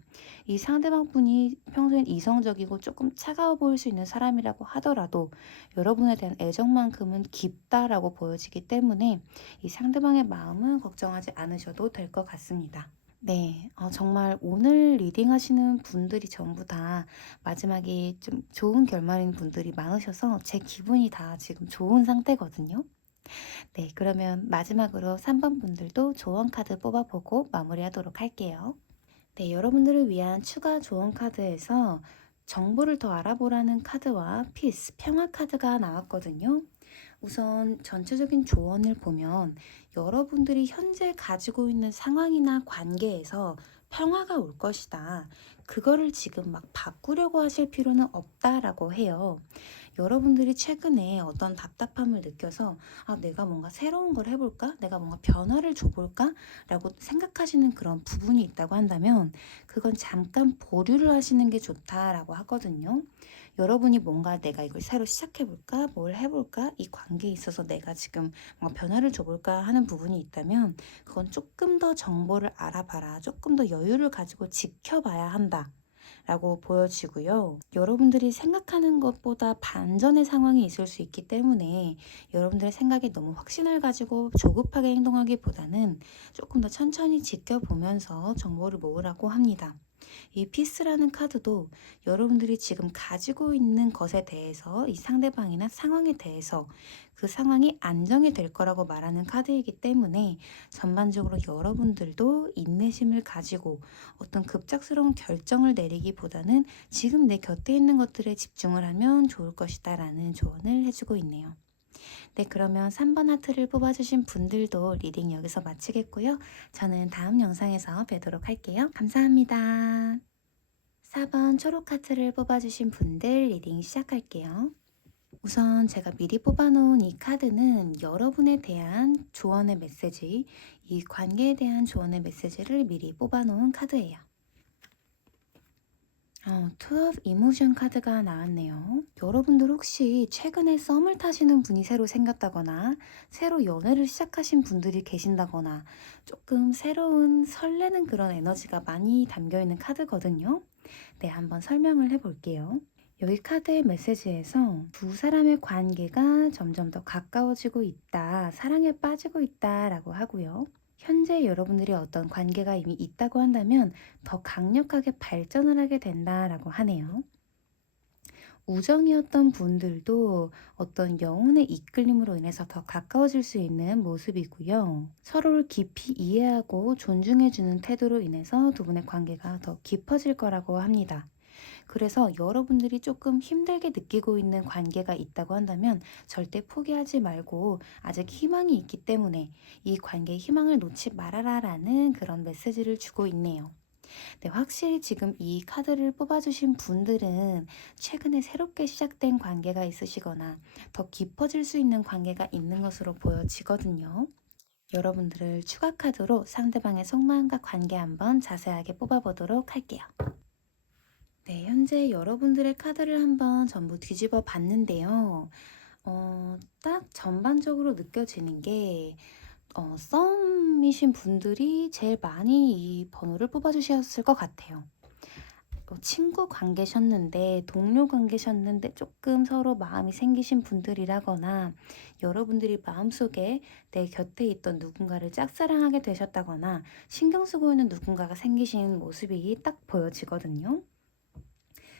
이 상대방 분이 평소엔 이성적이고 조금 차가워 보일 수 있는 사람이라고 하더라도 여러분에 대한 애정만큼은 깊다라고 보여지기 때문에 이 상대방의 마음은 걱정하지 않으셔도 될 것 같습니다. 네, 정말 오늘 리딩 하시는 분들이 전부 다 마지막에 좀 좋은 결말인 분들이 많으셔서 제 기분이 다 지금 좋은 상태거든요. 네, 그러면 마지막으로 3번 분들도 조언 카드 뽑아보고 마무리하도록 할게요. 네, 여러분들을 위한 추가 조언 카드에서 정보를 더 알아보라는 카드와 피스, 평화 카드가 나왔거든요. 우선 전체적인 조언을 보면 여러분들이 현재 가지고 있는 상황이나 관계에서 평화가 올 것이다. 그거를 지금 막 바꾸려고 하실 필요는 없다라고 해요. 여러분들이 최근에 어떤 답답함을 느껴서 내가 뭔가 새로운 걸 해볼까? 내가 뭔가 변화를 줘볼까? 라고 생각하시는 그런 부분이 있다고 한다면 그건 잠깐 보류를 하시는 게 좋다라고 하거든요. 여러분이 뭔가 내가 이걸 새로 시작해볼까? 뭘 해볼까? 이 관계에 있어서 내가 지금 뭔가 변화를 줘볼까 하는 부분이 있다면 그건 조금 더 정보를 알아봐라. 조금 더 여유를 가지고 지켜봐야 한다. 라고 보여지고요. 여러분들이 생각하는 것보다 반전의 상황이 있을 수 있기 때문에 여러분들의 생각에 너무 확신을 가지고 조급하게 행동하기보다는 조금 더 천천히 지켜보면서 정보를 모으라고 합니다. 이 피스라는 카드도 여러분들이 지금 가지고 있는 것에 대해서 이 상대방이나 상황에 대해서 그 상황이 안정이 될 거라고 말하는 카드이기 때문에 전반적으로 여러분들도 인내심을 가지고 어떤 급작스러운 결정을 내리기보다는 지금 내 곁에 있는 것들에 집중을 하면 좋을 것이다 라는 조언을 해주고 있네요. 네, 그러면 3번 하트를 뽑아주신 분들도 리딩 여기서 마치겠고요. 저는 다음 영상에서 뵈도록 할게요. 감사합니다. 4번 초록 하트를 뽑아주신 분들 리딩 시작할게요. 우선 제가 미리 뽑아놓은 이 카드는 여러분에 대한 조언의 메시지, 이 관계에 대한 조언의 메시지를 미리 뽑아놓은 카드예요. Two of Emotion 카드가 나왔네요. 여러분들 혹시 최근에 썸을 타시는 분이 새로 생겼다거나 새로 연애를 시작하신 분들이 계신다거나 조금 새로운 설레는 그런 에너지가 많이 담겨있는 카드거든요. 네, 한번 설명을 해볼게요. 여기 카드의 메시지에서 두 사람의 관계가 점점 더 가까워지고 있다, 사랑에 빠지고 있다라고 하고요. 현재 여러분들이 어떤 관계가 이미 있다고 한다면 더 강력하게 발전을 하게 된다라고 하네요. 우정이었던 분들도 어떤 영혼의 이끌림으로 인해서 더 가까워질 수 있는 모습이고요. 서로를 깊이 이해하고 존중해주는 태도로 인해서 두 분의 관계가 더 깊어질 거라고 합니다. 그래서 여러분들이 조금 힘들게 느끼고 있는 관계가 있다고 한다면 절대 포기하지 말고 아직 희망이 있기 때문에 이 관계의 희망을 놓지 말아라라는 그런 메시지를 주고 있네요. 네, 확실히 지금 이 카드를 뽑아주신 분들은 최근에 새롭게 시작된 관계가 있으시거나 더 깊어질 수 있는 관계가 있는 것으로 보여지거든요. 여러분들을 추가 카드로 상대방의 속마음과 관계 한번 자세하게 뽑아보도록 할게요. 네, 현재 여러분들의 카드를 한번 전부 뒤집어 봤는데요. 딱 전반적으로 느껴지는 게 썸이신 분들이 제일 많이 이 번호를 뽑아주셨을 것 같아요. 친구 관계셨는데, 동료 관계셨는데 조금 서로 마음이 생기신 분들이라거나 여러분들이 마음속에 내 곁에 있던 누군가를 짝사랑하게 되셨다거나 신경 쓰고 있는 누군가가 생기신 모습이 딱 보여지거든요.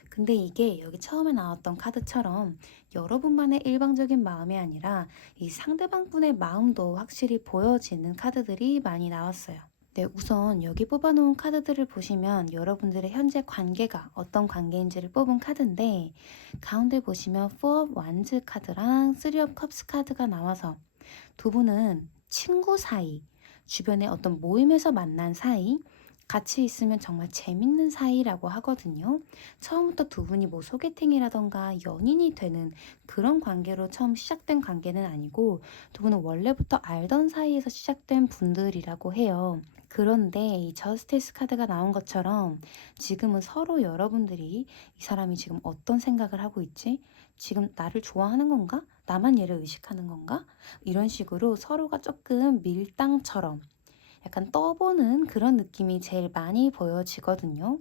근데 이게 여기 처음에 나왔던 카드처럼 여러분만의 일방적인 마음이 아니라 이 상대방 분의 마음도 확실히 보여지는 카드들이 많이 나왔어요. 네, 우선 여기 뽑아놓은 카드들을 보시면 여러분들의 현재 관계가 어떤 관계인지를 뽑은 카드인데, 가운데 보시면 Four of Wands 카드랑 Three of Cups 카드가 나와서 두 분은 친구 사이, 주변의 어떤 모임에서 만난 사이, 같이 있으면 정말 재밌는 사이라고 하거든요. 처음부터 두 분이 뭐 소개팅이라던가 연인이 되는 그런 관계로 처음 시작된 관계는 아니고 두 분은 원래부터 알던 사이에서 시작된 분들이라고 해요. 그런데 이 저스티스 카드가 나온 것처럼 지금은 서로 여러분들이 이 사람이 지금 어떤 생각을 하고 있지? 지금 나를 좋아하는 건가? 나만 얘를 의식하는 건가? 이런 식으로 서로가 조금 밀당처럼 약간 떠보는 그런 느낌이 제일 많이 보여지거든요.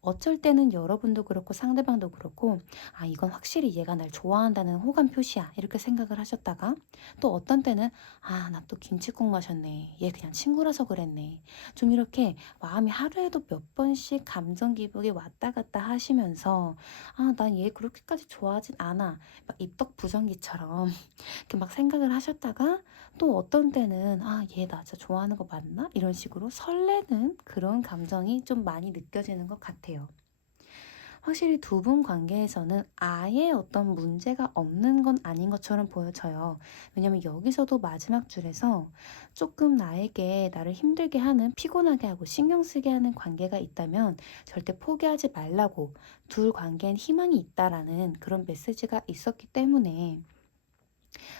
어쩔 때는 여러분도 그렇고 상대방도 그렇고, 아, 이건 확실히 얘가 날 좋아한다는 호감 표시야, 이렇게 생각을 하셨다가, 또 어떤 때는 아, 나 또 김칫국 마셨네, 얘 그냥 친구라서 그랬네, 좀 이렇게 마음이 하루에도 몇 번씩 감정 기복이 왔다 갔다 하시면서, 아, 난 얘 그렇게까지 좋아하진 않아, 막 입덕 부정기처럼 이렇게 막 생각을 하셨다가, 또 어떤 때는 아, 얘 나 진짜 좋아하는 거 맞나? 이런 식으로 설레는 그런 감정이 좀 많이 느껴지는 것 같아요. 확실히 두 분 관계에서는 아예 어떤 문제가 없는 건 아닌 것처럼 보여져요. 왜냐면 여기서도 마지막 줄에서 조금 나를 힘들게 하는, 피곤하게 하고 신경 쓰게 하는 관계가 있다면 절대 포기하지 말라고, 둘 관계엔 희망이 있다라는 그런 메시지가 있었기 때문에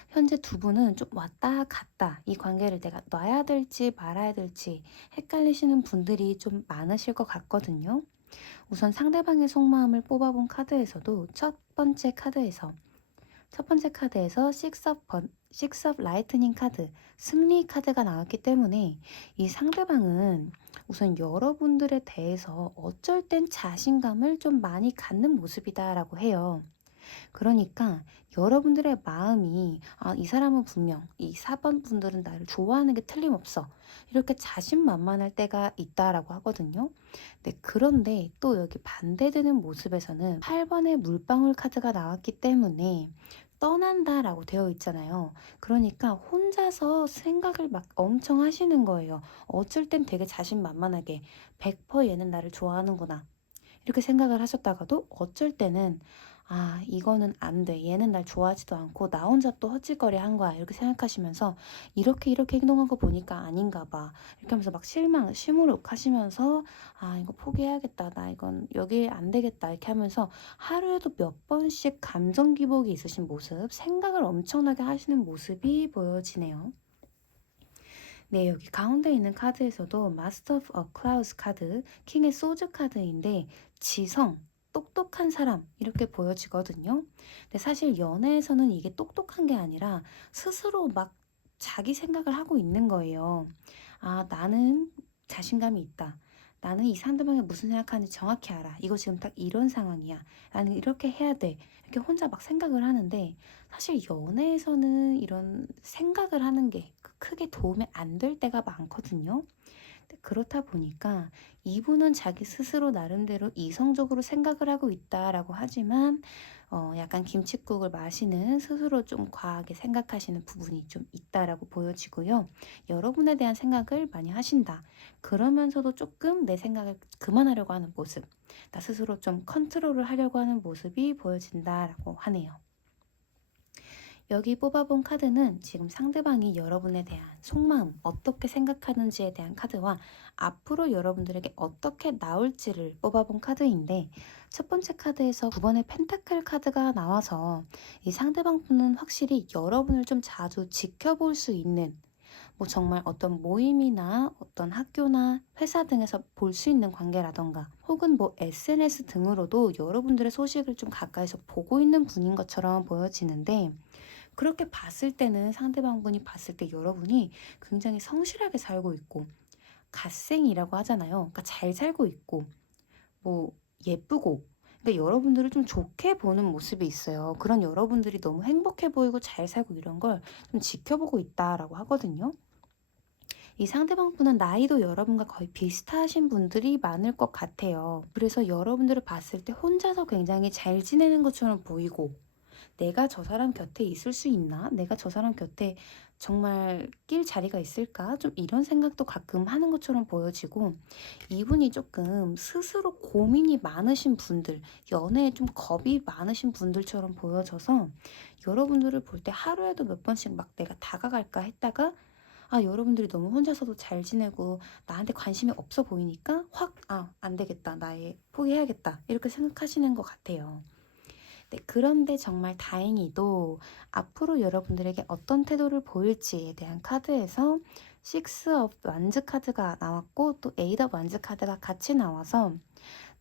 현재 두 분은 좀 왔다 갔다 이 관계를 내가 놔야 될지 말아야 될지 헷갈리시는 분들이 좀 많으실 것 같거든요. 우선 상대방의 속마음을 뽑아본 카드에서도 첫 번째 카드에서 Six of Lightning 카드, 승리 카드가 나왔기 때문에 이 상대방은 우선 여러분들에 대해서 어쩔 땐 자신감을 좀 많이 갖는 모습이다라고 해요. 그러니까 여러분들의 마음이 아, 이 사람은 분명 이 4번 분들은 나를 좋아하는 게 틀림없어, 이렇게 자신만만할 때가 있다라고 하거든요. 네, 그런데 또 여기 반대되는 모습에서는 8번의 물방울 카드가 나왔기 때문에 떠난다라고 되어 있잖아요. 그러니까 혼자서 생각을 막 엄청 하시는 거예요. 어쩔 땐 되게 자신만만하게 100% 얘는 나를 좋아하는구나, 이렇게 생각을 하셨다가도 어쩔 때는 아, 이거는 안 돼, 얘는 날 좋아하지도 않고 나 혼자 또 헛짓거리 한 거야, 이렇게 생각하시면서 이렇게 행동한 거 보니까 아닌가 봐, 이렇게 하면서 막 시무룩 하시면서 아, 이거 포기해야겠다, 나 이건 여기 안 되겠다, 이렇게 하면서 하루에도 몇 번씩 감정 기복이 있으신 모습, 생각을 엄청나게 하시는 모습이 보여지네요. 네, 여기 가운데 있는 카드에서도 마스터 오브 클라우스 카드, 킹의 소즈 카드인데 지성, 똑똑한 사람, 이렇게 보여지거든요. 근데 사실 연애에서는 이게 똑똑한 게 아니라 스스로 막 자기 생각을 하고 있는 거예요. 아, 나는 자신감이 있다, 나는 이 상대방이 무슨 생각하는지 정확히 알아. 이거 지금 딱 이런 상황이야. 나는 이렇게 해야 돼. 이렇게 혼자 막 생각을 하는데 사실 연애에서는 이런 생각을 하는 게 크게 도움이 안 될 때가 많거든요. 그렇다 보니까 이분은 자기 스스로 나름대로 이성적으로 생각을 하고 있다라고 하지만 약간 김칫국을 마시는 스스로 좀 과하게 생각하시는 부분이 좀 있다라고 보여지고요. 여러분에 대한 생각을 많이 하신다. 그러면서도 조금 내 생각을 그만하려고 하는 모습, 나 스스로 좀 컨트롤을 하려고 하는 모습이 보여진다라고 하네요. 여기 뽑아본 카드는 지금 상대방이 여러분에 대한 속마음, 어떻게 생각하는지에 대한 카드와 앞으로 여러분들에게 어떻게 나올지를 뽑아본 카드인데, 첫 번째 카드에서 9번의 펜타클 카드가 나와서 이 상대방 분은 확실히 여러분을 좀 자주 지켜볼 수 있는, 뭐 정말 어떤 모임이나 어떤 학교나 회사 등에서 볼 수 있는 관계라던가 혹은 뭐 SNS 등으로도 여러분들의 소식을 좀 가까이서 보고 있는 분인 것처럼 보여지는데, 그렇게 봤을 때는 상대방분이 봤을 때 여러분이 굉장히 성실하게 살고 있고 갓생이라고 하잖아요. 그러니까 잘 살고 있고 뭐 예쁘고, 그러니까 여러분들을 좀 좋게 보는 모습이 있어요. 그런 여러분들이 너무 행복해 보이고 잘 살고 이런 걸 좀 지켜보고 있다라고 하거든요. 이 상대방분은 나이도 여러분과 거의 비슷하신 분들이 많을 것 같아요. 그래서 여러분들을 봤을 때 혼자서 굉장히 잘 지내는 것처럼 보이고, 내가 저 사람 곁에 있을 수 있나? 내가 저 사람 곁에 정말 낄 자리가 있을까? 좀 이런 생각도 가끔 하는 것처럼 보여지고, 이분이 조금 스스로 고민이 많으신 분들, 연애에 좀 겁이 많으신 분들처럼 보여져서 여러분들을 볼 때 하루에도 몇 번씩 막 내가 다가갈까 했다가, 아, 여러분들이 너무 혼자서도 잘 지내고 나한테 관심이 없어 보이니까 확, 아, 안 되겠다. 나의 포기해야겠다. 이렇게 생각하시는 것 같아요. 네, 그런데 정말 다행히도 앞으로 여러분들에게 어떤 태도를 보일지에 대한 카드에서 식스 업 완즈 카드가 나왔고 또 에잇 업 완즈 카드가 같이 나와서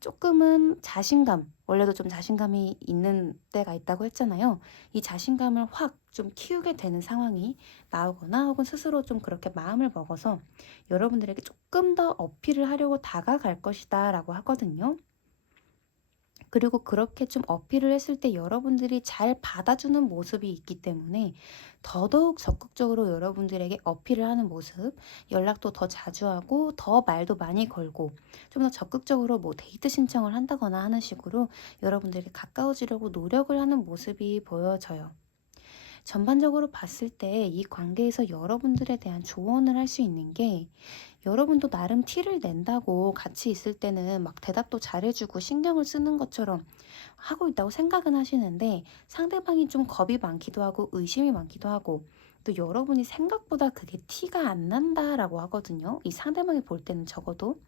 조금은 자신감, 원래도 좀 자신감이 있는 때가 있다고 했잖아요. 이 자신감을 확 좀 키우게 되는 상황이 나오거나 혹은 스스로 좀 그렇게 마음을 먹어서 여러분들에게 조금 더 어필을 하려고 다가갈 것이다 라고 하거든요. 그리고 그렇게 좀 어필을 했을 때 여러분들이 잘 받아주는 모습이 있기 때문에 더더욱 적극적으로 여러분들에게 어필을 하는 모습, 연락도 더 자주 하고 더 말도 많이 걸고 좀 더 적극적으로 뭐 데이트 신청을 한다거나 하는 식으로 여러분들에게 가까워지려고 노력을 하는 모습이 보여져요. 전반적으로 봤을 때 이 관계에서 여러분들에 대한 조언을 할 수 있는 게, 여러분도 나름 티를 낸다고 같이 있을 때는 막 대답도 잘해주고 신경을 쓰는 것처럼 하고 있다고 생각은 하시는데, 상대방이 좀 겁이 많기도 하고 의심이 많기도 하고 또 여러분이 생각보다 그게 티가 안 난다라고 하거든요. 이 상대방이 볼 때는 적어도.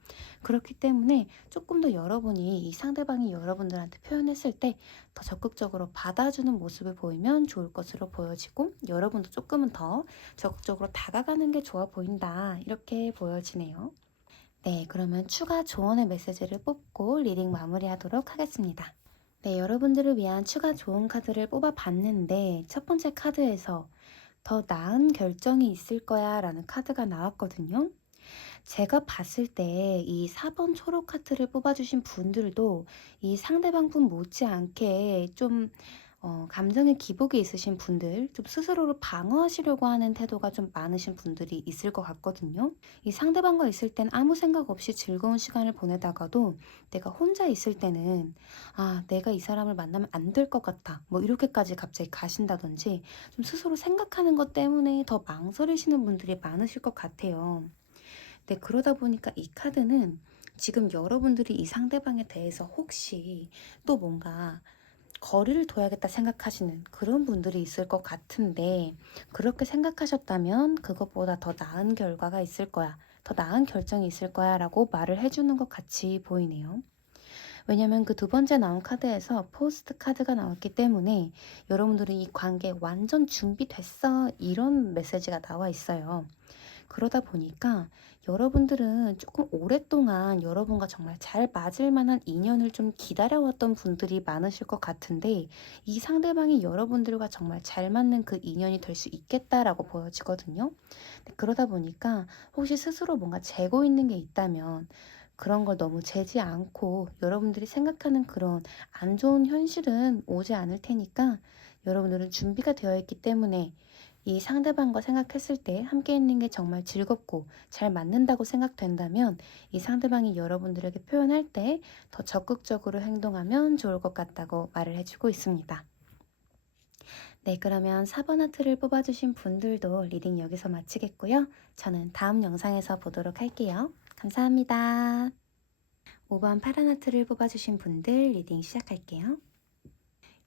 그렇기 때문에 조금 더 여러분이 이 상대방이 여러분들한테 표현했을 때 더 적극적으로 받아주는 모습을 보이면 좋을 것으로 보여지고, 여러분도 조금은 더 적극적으로 다가가는 게 좋아 보인다, 이렇게 보여지네요. 네, 그러면 추가 조언의 메시지를 뽑고 리딩 마무리하도록 하겠습니다. 네, 여러분들을 위한 추가 조언 카드를 뽑아봤는데 첫 번째 카드에서 더 나은 결정이 있을 거야 라는 카드가 나왔거든요. 제가 봤을 때 이 4번 초록 카드를 뽑아주신 분들도 이 상대방 분 못지않게 좀 감정의 기복이 있으신 분들, 좀 스스로를 방어하시려고 하는 태도가 좀 많으신 분들이 있을 것 같거든요. 이 상대방과 있을 땐 아무 생각 없이 즐거운 시간을 보내다가도 내가 혼자 있을 때는 아, 내가 이 사람을 만나면 안 될 것 같아. 뭐 이렇게까지 갑자기 가신다든지 좀 스스로 생각하는 것 때문에 더 망설이시는 분들이 많으실 것 같아요. 네, 그러다 보니까 이 카드는 지금 여러분들이 이 상대방에 대해서 혹시 또 뭔가 거리를 둬야겠다 생각하시는 그런 분들이 있을 것 같은데, 그렇게 생각하셨다면 그것보다 더 나은 결과가 있을 거야. 더 나은 결정이 있을 거야 라고 말을 해주는 것 같이 보이네요. 왜냐면 그 두 번째 나온 카드에서 포스트 카드가 나왔기 때문에 여러분들은 이 관계 완전 준비됐어, 이런 메시지가 나와 있어요. 그러다 보니까 여러분들은 조금 오랫동안 여러분과 정말 잘 맞을 만한 인연을 좀 기다려왔던 분들이 많으실 것 같은데, 이 상대방이 여러분들과 정말 잘 맞는 그 인연이 될 수 있겠다라고 보여지거든요. 네, 그러다 보니까 혹시 스스로 뭔가 재고 있는 게 있다면 그런 걸 너무 재지 않고 여러분들이 생각하는 그런 안 좋은 현실은 오지 않을 테니까 여러분들은 준비가 되어 있기 때문에 이 상대방과 생각했을 때 함께 있는 게 정말 즐겁고 잘 맞는다고 생각된다면 이 상대방이 여러분들에게 표현할 때 더 적극적으로 행동하면 좋을 것 같다고 말을 해주고 있습니다. 네, 그러면 4번 하트를 뽑아주신 분들도 리딩 여기서 마치겠고요. 저는 다음 영상에서 보도록 할게요. 감사합니다. 5번 파란 하트를 뽑아주신 분들 리딩 시작할게요.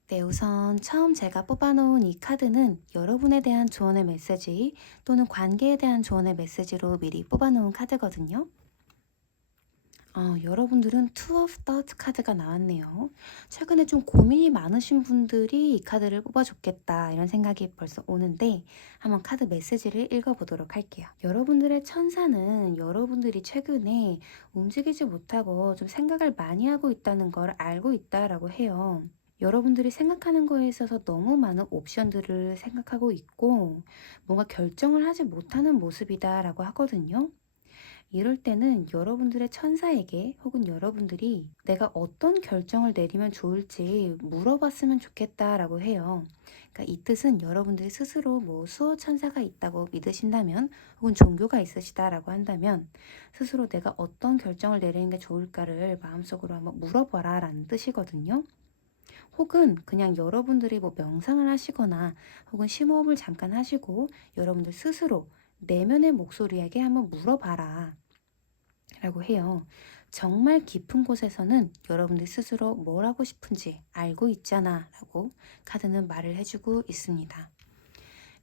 네, 우선 처음 제가 뽑아놓은 이 카드는 여러분에 대한 조언의 메시지 또는 관계에 대한 조언의 메시지로 미리 뽑아놓은 카드거든요. 여러분들은 Two of Thoughts 카드가 나왔네요. 최근에 좀 고민이 많으신 분들이 이 카드를 뽑아줬겠다 이런 생각이 벌써 오는데 한번 카드 메시지를 읽어보도록 할게요. 여러분들의 천사는 여러분들이 최근에 움직이지 못하고 좀 생각을 많이 하고 있다는 걸 알고 있다라고 해요. 여러분들이 생각하는 거에 있어서 너무 많은 옵션들을 생각하고 있고 뭔가 결정을 하지 못하는 모습이다라고 하거든요. 이럴 때는 여러분들의 천사에게 혹은 여러분들이 내가 어떤 결정을 내리면 좋을지 물어봤으면 좋겠다라고 해요. 그러니까 이 뜻은 여러분들이 스스로 뭐 수호 천사가 있다고 믿으신다면 혹은 종교가 있으시다라고 한다면 스스로 내가 어떤 결정을 내리는 게 좋을까를 마음속으로 한번 물어봐라 라는 뜻이거든요. 혹은 그냥 여러분들이 뭐 명상을 하시거나 혹은 심호흡을 잠깐 하시고 여러분들 스스로 내면의 목소리에게 한번 물어봐라 라고 해요. 정말 깊은 곳에서는 여러분들 스스로 뭘 하고 싶은지 알고 있잖아 라고 카드는 말을 해주고 있습니다.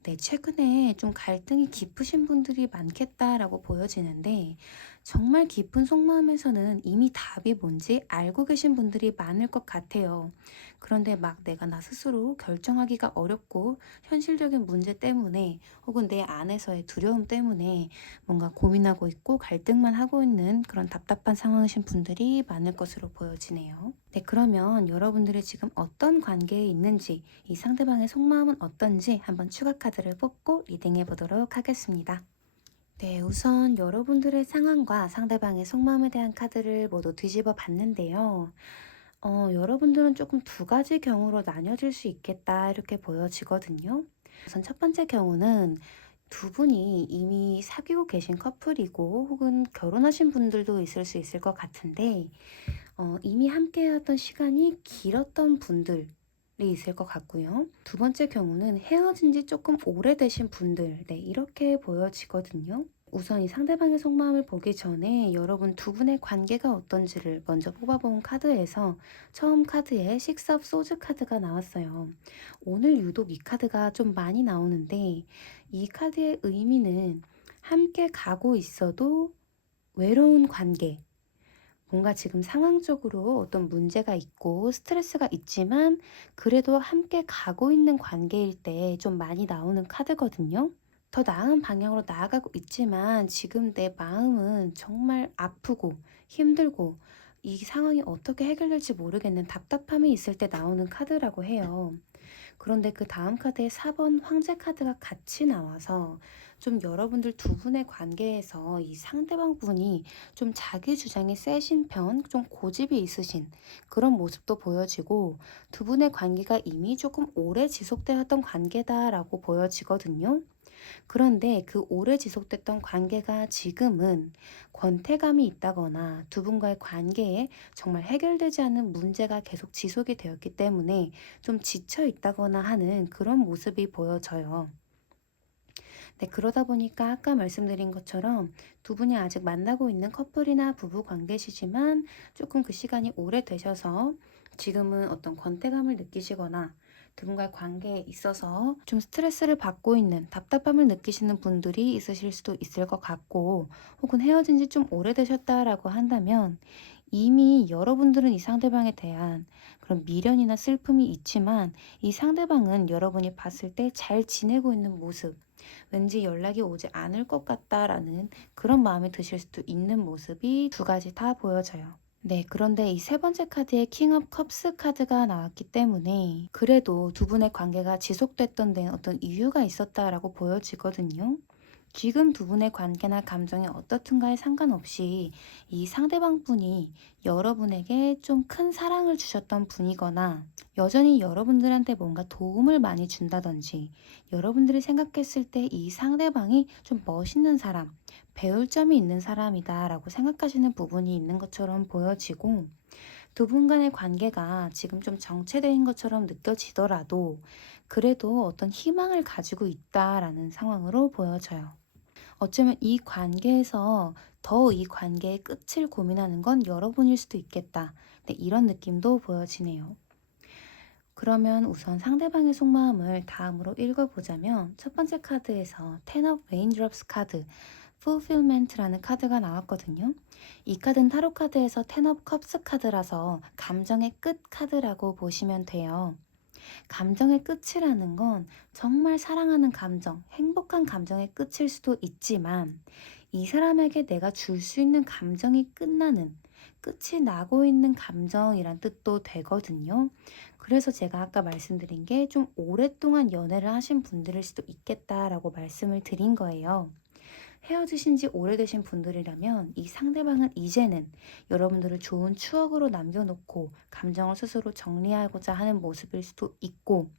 네, 최근에 좀 갈등이 깊으신 분들이 많겠다라고 보여지는데 정말 깊은 속마음에서는 이미 답이 뭔지 알고 계신 분들이 많을 것 같아요. 그런데 막 내가 나 스스로 결정하기가 어렵고 현실적인 문제 때문에 혹은 내 안에서의 두려움 때문에 뭔가 고민하고 있고 갈등만 하고 있는 그런 답답한 상황이신 분들이 많을 것으로 보여지네요. 네, 그러면 여러분들이 지금 어떤 관계에 있는지 이 상대방의 속마음은 어떤지 한번 추가 카드를 뽑고 리딩해 보도록 하겠습니다. 네, 우선 여러분들의 상황과 상대방의 속마음에 대한 카드를 모두 뒤집어 봤는데요. 여러분들은 조금 두 가지 경우로 나뉘어질 수 있겠다 이렇게 보여지거든요. 우선 첫 번째 경우는 두 분이 이미 사귀고 계신 커플이고 혹은 결혼하신 분들도 있을 수 있을 것 같은데 이미 함께했던 시간이 길었던 분들이 있을 것 같고요. 두 번째 경우는 헤어진 지 조금 오래되신 분들, 네, 이렇게 보여지거든요. 우선 이 상대방의 속마음을 보기 전에 여러분 두 분의 관계가 어떤지를 먼저 뽑아본 카드에서 처음 카드에 식스 업 소즈 카드가 나왔어요. 오늘 유독 이 카드가 좀 많이 나오는데 이 카드의 의미는 함께 가고 있어도 외로운 관계, 뭔가 지금 상황적으로 어떤 문제가 있고 스트레스가 있지만 그래도 함께 가고 있는 관계일 때 좀 많이 나오는 카드거든요. 더 나은 방향으로 나아가고 있지만 지금 내 마음은 정말 아프고 힘들고 이 상황이 어떻게 해결될지 모르겠는 답답함이 있을 때 나오는 카드라고 해요. 그런데 그 다음 카드에 4번 황제 카드가 같이 나와서 좀 여러분들 두 분의 관계에서 이 상대방 분이 좀 자기 주장이 세신 편, 좀 고집이 있으신 그런 모습도 보여지고 두 분의 관계가 이미 조금 오래 지속되었던 관계다라고 보여지거든요. 그런데 그 오래 지속됐던 관계가 지금은 권태감이 있다거나 두 분과의 관계에 정말 해결되지 않는 문제가 계속 지속이 되었기 때문에 좀 지쳐 있다거나 하는 그런 모습이 보여져요. 네, 그러다 보니까 아까 말씀드린 것처럼 두 분이 아직 만나고 있는 커플이나 부부 관계시지만 조금 그 시간이 오래되셔서 지금은 어떤 권태감을 느끼시거나 두 분과의 관계에 있어서 좀 스트레스를 받고 있는 답답함을 느끼시는 분들이 있으실 수도 있을 것 같고 혹은 헤어진 지 좀 오래되셨다라고 한다면 이미 여러분들은 이 상대방에 대한 그런 미련이나 슬픔이 있지만 이 상대방은 여러분이 봤을 때 잘 지내고 있는 모습, 왠지 연락이 오지 않을 것 같다라는 그런 마음이 드실 수도 있는 모습이 두 가지 다 보여져요. 네, 그런데 이 세 번째 카드에 킹 업 컵스 카드가 나왔기 때문에 그래도 두 분의 관계가 지속됐던 데는 어떤 이유가 있었다라고 보여지거든요. 지금 두 분의 관계나 감정이 어떻든가에 상관없이 이 상대방 분이 여러분에게 좀 큰 사랑을 주셨던 분이거나 여전히 여러분들한테 뭔가 도움을 많이 준다든지 여러분들이 생각했을 때 이 상대방이 좀 멋있는 사람, 배울 점이 있는 사람이다라고 생각하시는 부분이 있는 것처럼 보여지고 두 분 간의 관계가 지금 좀 정체된 것처럼 느껴지더라도 그래도 어떤 희망을 가지고 있다라는 상황으로 보여져요. 어쩌면 이 관계에서 더 이 관계의 끝을 고민하는 건 여러분일 수도 있겠다. 네, 이런 느낌도 보여지네요. 그러면 우선 상대방의 속마음을 다음으로 읽어보자면 첫 번째 카드에서 Ten of Raindrops 카드, Fulfillment라는 카드가 나왔거든요. 이 카드는 타로 카드에서 Ten of Cups 카드라서 감정의 끝 카드라고 보시면 돼요. 감정의 끝이라는 건 정말 사랑하는 감정, 행복한 감정의 끝일 수도 있지만 이 사람에게 내가 줄 수 있는 감정이 끝나는, 끝이 나고 있는 감정이란 뜻도 되거든요. 그래서 제가 아까 말씀드린 게 좀 오랫동안 연애를 하신 분들일 수도 있겠다라고 말씀을 드린 거예요. 헤어지신 지 오래되신 분들이라면 이 상대방은 이제는 여러분들을 좋은 추억으로 남겨놓고 감정을 스스로 정리하고자 하는 모습일 수도 있고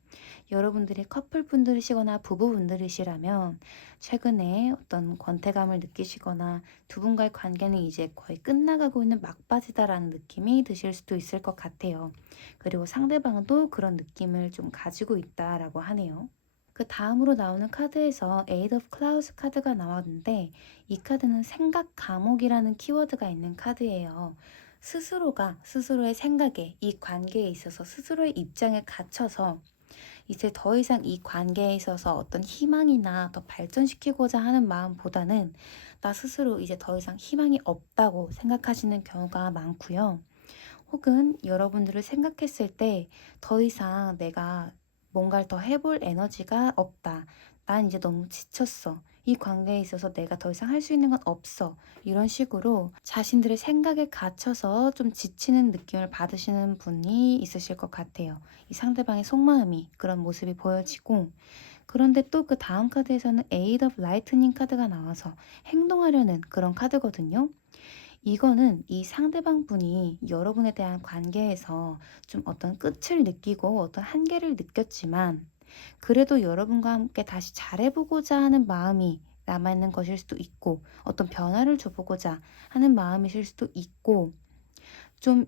여러분들이 커플분들이시거나 부부분들이시라면 최근에 어떤 권태감을 느끼시거나 두 분과의 관계는 이제 거의 끝나가고 있는 막바지다라는 느낌이 드실 수도 있을 것 같아요. 그리고 상대방은 또 그런 느낌을 좀 가지고 있다라고 하네요. 그 다음으로 나오는 카드에서 Eight of Clouds 카드가 나왔는데 이 카드는 생각 감옥이라는 키워드가 있는 카드예요. 스스로가 스스로의 생각에 이 관계에 있어서 스스로의 입장에 갇혀서 이제 더 이상 이 관계에 있어서 어떤 희망이나 더 발전시키고자 하는 마음보다는 나 스스로 이제 더 이상 희망이 없다고 생각하시는 경우가 많고요. 혹은 여러분들을 생각했을 때 더 이상 내가 뭔가를 더 해볼 에너지가 없다. 난 이제 너무 지쳤어. 이 관계에 있어서 내가 더 이상 할 수 있는 건 없어. 이런 식으로 자신들의 생각에 갇혀서 좀 지치는 느낌을 받으시는 분이 있으실 것 같아요. 이 상대방의 속마음이 그런 모습이 보여지고 그런데 또 그 다음 카드에서는 Eight of Lightning 카드가 나와서 행동하려는 그런 카드거든요. 이거는 이 상대방 분이 여러분에 대한 관계에서 좀 어떤 끝을 느끼고 어떤 한계를 느꼈지만 그래도 여러분과 함께 다시 잘해보고자 하는 마음이 남아있는 것일 수도 있고 어떤 변화를 줘보고자 하는 마음이실 수도 있고 좀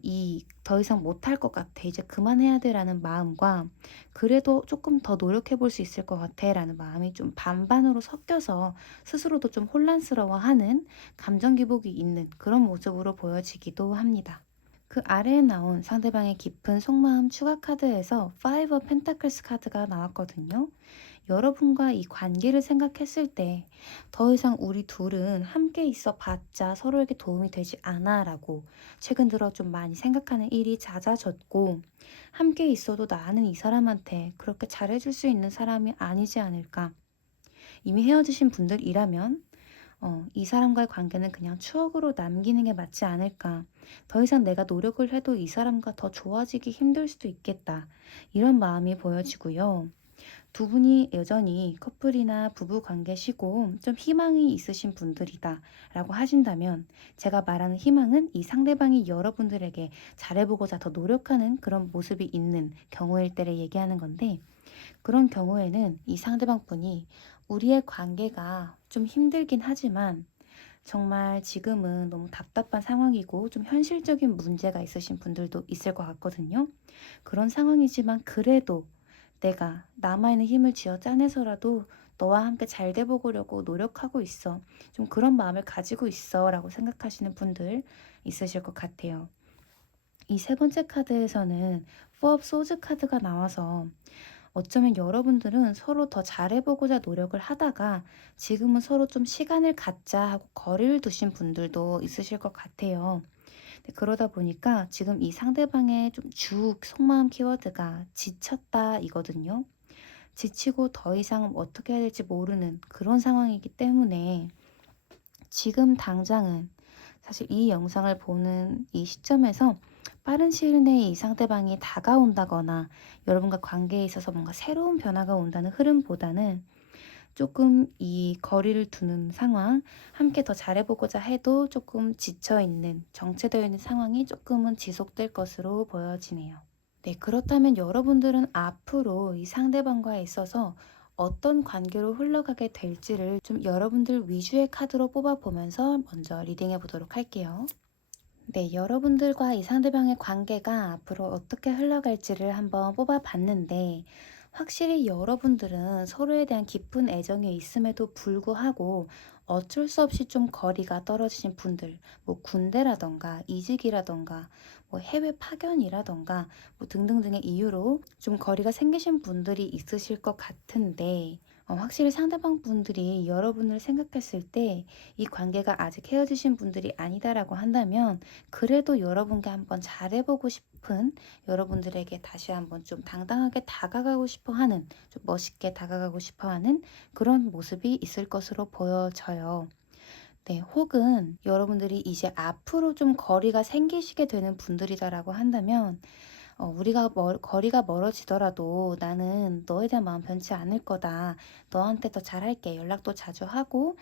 더 이상 못할 것 같아. 이제 그만해야 돼라는 마음과 그래도 조금 더 노력해 볼 수 있을 것 같아 라는 마음이 좀 반반으로 섞여서 스스로도 좀 혼란스러워하는 감정 기복이 있는 그런 모습으로 보여지기도 합니다. 그 아래에 나온 상대방의 깊은 속마음 추가 카드에서 Five of Pentacles 카드가 나왔거든요. 여러분과 이 관계를 생각했을 때 더 이상 우리 둘은 함께 있어 봤자 서로에게 도움이 되지 않아 라고 최근 들어 좀 많이 생각하는 일이 잦아졌고 함께 있어도 나는 이 사람한테 그렇게 잘해줄 수 있는 사람이 아니지 않을까. 이미 헤어지신 분들이라면 이 사람과의 관계는 그냥 추억으로 남기는 게 맞지 않을까. 더 이상 내가 노력을 해도 이 사람과 더 좋아지기 힘들 수도 있겠다. 이런 마음이 보여지고요. 두 분이 여전히 커플이나 부부 관계시고 좀 희망이 있으신 분들이다 라고 하신다면 제가 말하는 희망은 이 상대방이 여러분들에게 잘해보고자 더 노력하는 그런 모습이 있는 경우일 때를 얘기하는 건데 그런 경우에는 이 상대방 분이 우리의 관계가 좀 힘들긴 하지만 정말 지금은 너무 답답한 상황이고 좀 현실적인 문제가 있으신 분들도 있을 것 같거든요. 그런 상황이지만 그래도 내가 남아있는 힘을 쥐어 짜내서라도 너와 함께 잘 돼보려고 노력하고 있어. 좀 그런 마음을 가지고 있어 라고 생각하시는 분들 있으실 것 같아요. 이 세 번째 카드에서는 Four of Swords 카드가 나와서 어쩌면 여러분들은 서로 더 잘해보고자 노력을 하다가 지금은 서로 좀 시간을 갖자 하고 거리를 두신 분들도 있으실 것 같아요. 그러다 보니까 지금 이 상대방의 좀 주 속마음 키워드가 지쳤다 이거든요. 지치고 더 이상 어떻게 해야 될지 모르는 그런 상황이기 때문에 지금 당장은 사실 이 영상을 보는 이 시점에서 빠른 시일 내에 이 상대방이 다가온다거나 여러분과 관계에 있어서 뭔가 새로운 변화가 온다는 흐름보다는 조금 이 거리를 두는 상황, 함께 더 잘해보고자 해도 조금 지쳐있는, 정체되어 있는 상황이 조금은 지속될 것으로 보여지네요. 네, 그렇다면 여러분들은 앞으로 이 상대방과에 있어서 어떤 관계로 흘러가게 될지를 좀 여러분들 위주의 카드로 뽑아보면서 먼저 리딩해 보도록 할게요. 네, 여러분들과 이 상대방의 관계가 앞으로 어떻게 흘러갈지를 한번 뽑아봤는데, 확실히 여러분들은 서로에 대한 깊은 애정이 있음에도 불구하고 어쩔 수 없이 좀 거리가 떨어지신 분들, 뭐 군대라던가 이직이라던가 뭐 해외 파견이라던가 뭐 등등등의 이유로 좀 거리가 생기신 분들이 있으실 것 같은데, 확실히 상대방 분들이 여러분을 생각했을 때 이 관계가 아직 헤어지신 분들이 아니다라고 한다면, 그래도 여러분과 한번 잘해보고 싶은, 여러분들에게 다시 한번 좀 당당하게 다가가고 싶어 하는, 좀 멋있게 다가가고 싶어 하는 그런 모습이 있을 것으로 보여져요. 네, 혹은 여러분들이 이제 앞으로 좀 거리가 생기시게 되는 분들이다라고 한다면, 거리가 멀어지더라도 나는 너에 대한 마음 변치 않을 거다. 너한테 더 잘할게. 연락도 자주 하고,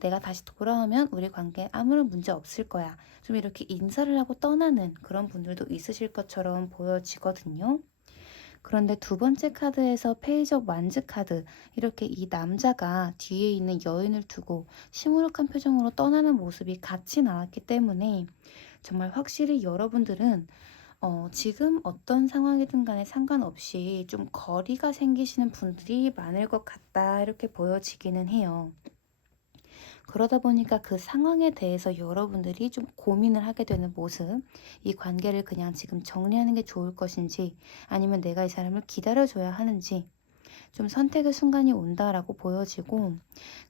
내가 다시 돌아오면 우리 관계에 아무런 문제 없을 거야. 좀 이렇게 인사를 하고 떠나는 그런 분들도 있으실 것처럼 보여지거든요. 그런데 두 번째 카드에서 페이지 업 완즈 카드, 이렇게 이 남자가 뒤에 있는 여인을 두고 시무룩한 표정으로 떠나는 모습이 같이 나왔기 때문에, 정말 확실히 여러분들은 지금 어떤 상황이든 간에 상관없이 좀 거리가 생기시는 분들이 많을 것 같다, 이렇게 보여지기는 해요. 그러다 보니까 그 상황에 대해서 여러분들이 좀 고민을 하게 되는 모습, 이 관계를 그냥 지금 정리하는 게 좋을 것인지, 아니면 내가 이 사람을 기다려줘야 하는지, 좀 선택의 순간이 온다라고 보여지고,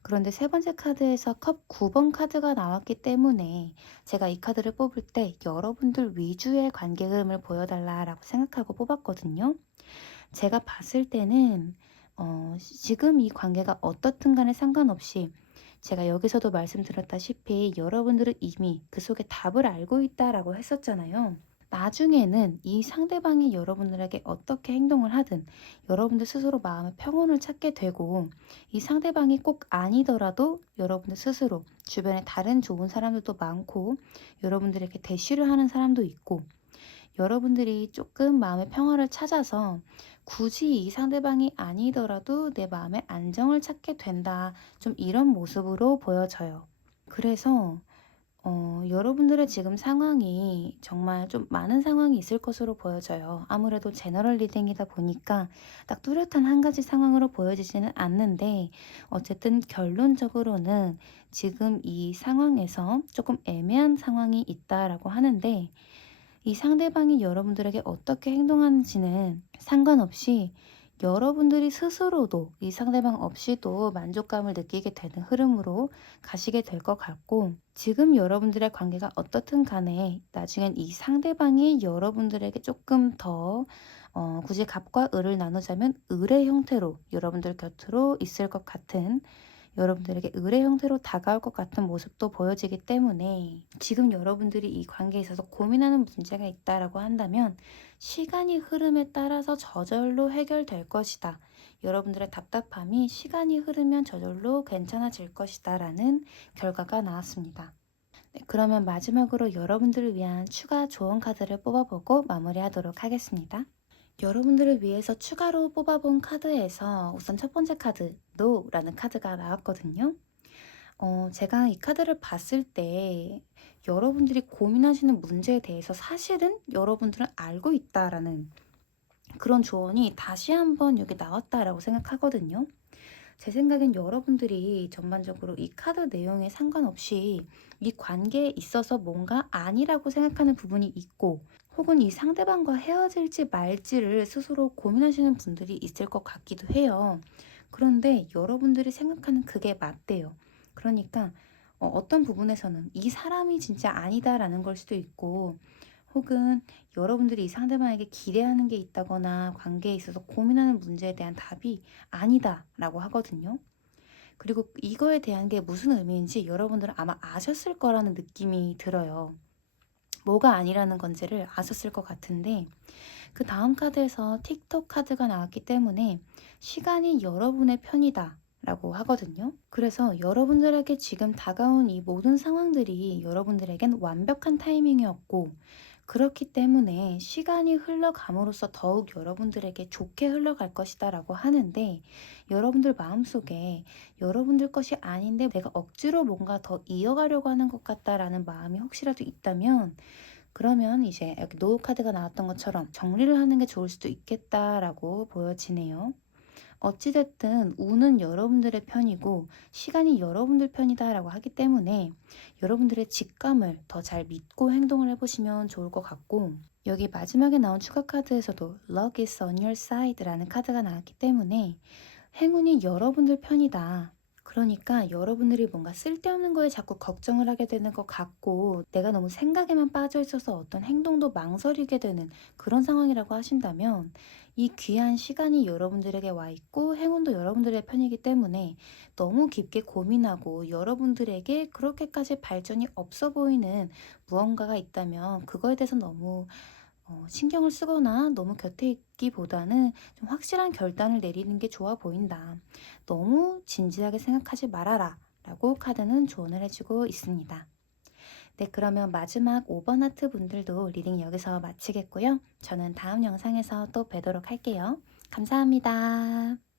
그런데 세 번째 카드에서 컵 9번 카드가 나왔기 때문에 제가 이 카드를 뽑을 때 여러분들 위주의 관계 흐름을 보여달라라고 생각하고 뽑았거든요. 제가 봤을 때는 지금 이 관계가 어떻든 간에 상관없이, 제가 여기서도 말씀드렸다시피 여러분들은 이미 그 속에 답을 알고 있다라고 했었잖아요. 나중에는 이 상대방이 여러분들에게 어떻게 행동을 하든 여러분들 스스로 마음의 평온을 찾게 되고, 이 상대방이 꼭 아니더라도 여러분들 스스로 주변에 다른 좋은 사람들도 많고, 여러분들에게 대시를 하는 사람도 있고, 여러분들이 조금 마음의 평화를 찾아서 굳이 이 상대방이 아니더라도 내 마음의 안정을 찾게 된다, 좀 이런 모습으로 보여져요. 그래서 여러분들의 지금 상황이 정말 좀 많은 상황이 있을 것으로 보여져요. 아무래도 제너럴 리딩이다 보니까 딱 뚜렷한 한 가지 상황으로 보여지지는 않는데, 어쨌든 결론적으로는 지금 이 상황에서 조금 애매한 상황이 있다라고 하는데, 이 상대방이 여러분들에게 어떻게 행동하는지는 상관없이 여러분들이 스스로도 이 상대방 없이도 만족감을 느끼게 되는 흐름으로 가시게 될 것 같고, 지금 여러분들의 관계가 어떻든 간에 나중엔 이 상대방이 여러분들에게 조금 더 굳이 갑과 을을 나누자면 을의 형태로 여러분들 곁으로 있을 것 같은, 여러분들에게 의뢰 형태로 다가올 것 같은 모습도 보여지기 때문에, 지금 여러분들이 이 관계에 있어서 고민하는 문제가 있다라고 한다면 시간이 흐름에 따라서 저절로 해결될 것이다. 여러분들의 답답함이 시간이 흐르면 저절로 괜찮아질 것이다 라는 결과가 나왔습니다. 네, 그러면 마지막으로 여러분들을 위한 추가 조언 카드를 뽑아보고 마무리하도록 하겠습니다. 여러분들을 위해서 추가로 뽑아본 카드에서 우선 첫 번째 카드, NO라는 카드가 나왔거든요. 제가 이 카드를 봤을 때 여러분들이 고민하시는 문제에 대해서 사실은 여러분들은 알고 있다라는 그런 조언이 다시 한번 여기 나왔다라고 생각하거든요. 제 생각엔 여러분들이 전반적으로 이 카드 내용에 상관없이 이 관계에 있어서 뭔가 아니라고 생각하는 부분이 있고, 혹은 이 상대방과 헤어질지 말지를 스스로 고민하시는 분들이 있을 것 같기도 해요. 그런데 여러분들이 생각하는 그게 맞대요. 그러니까 어떤 부분에서는 이 사람이 진짜 아니다라는 걸 수도 있고, 혹은 여러분들이 이 상대방에게 기대하는 게 있다거나 관계에 있어서 고민하는 문제에 대한 답이 아니다 라고 하거든요. 그리고 이거에 대한 게 무슨 의미인지 여러분들은 아마 아셨을 거라는 느낌이 들어요. 뭐가 아니라는 건지를 아셨을 것 같은데, 그 다음 카드에서 틱톡 카드가 나왔기 때문에 시간이 여러분의 편이다 라고 하거든요. 그래서 여러분들에게 지금 다가온 이 모든 상황들이 여러분들에겐 완벽한 타이밍이었고, 그렇기 때문에 시간이 흘러감으로써 더욱 여러분들에게 좋게 흘러갈 것이다 라고 하는데, 여러분들 마음속에 여러분들 것이 아닌데 내가 억지로 뭔가 더 이어가려고 하는 것 같다라는 마음이 혹시라도 있다면, 그러면 이제 여기 노우 카드가 나왔던 것처럼 정리를 하는 게 좋을 수도 있겠다라고 보여지네요. 어찌됐든 운은 여러분들의 편이고 시간이 여러분들 편이다라고 하기 때문에 여러분들의 직감을 더 잘 믿고 행동을 해보시면 좋을 것 같고, 여기 마지막에 나온 추가 카드에서도 Luck is on your side라는 카드가 나왔기 때문에 행운이 여러분들 편이다. 그러니까 여러분들이 뭔가 쓸데없는 거에 자꾸 걱정을 하게 되는 것 같고, 내가 너무 생각에만 빠져 있어서 어떤 행동도 망설이게 되는 그런 상황이라고 하신다면, 이 귀한 시간이 여러분들에게 와 있고 행운도 여러분들의 편이기 때문에 너무 깊게 고민하고 여러분들에게 그렇게까지 발전이 없어 보이는 무언가가 있다면 그거에 대해서 너무 신경을 쓰거나 너무 곁에 있기보다는 좀 확실한 결단을 내리는 게 좋아 보인다. 너무 진지하게 생각하지 말아라. 라고 카드는 조언을 해주고 있습니다. 네, 그러면 마지막 5번 하트 분들도 리딩 여기서 마치겠고요. 저는 다음 영상에서 또 뵈도록 할게요. 감사합니다.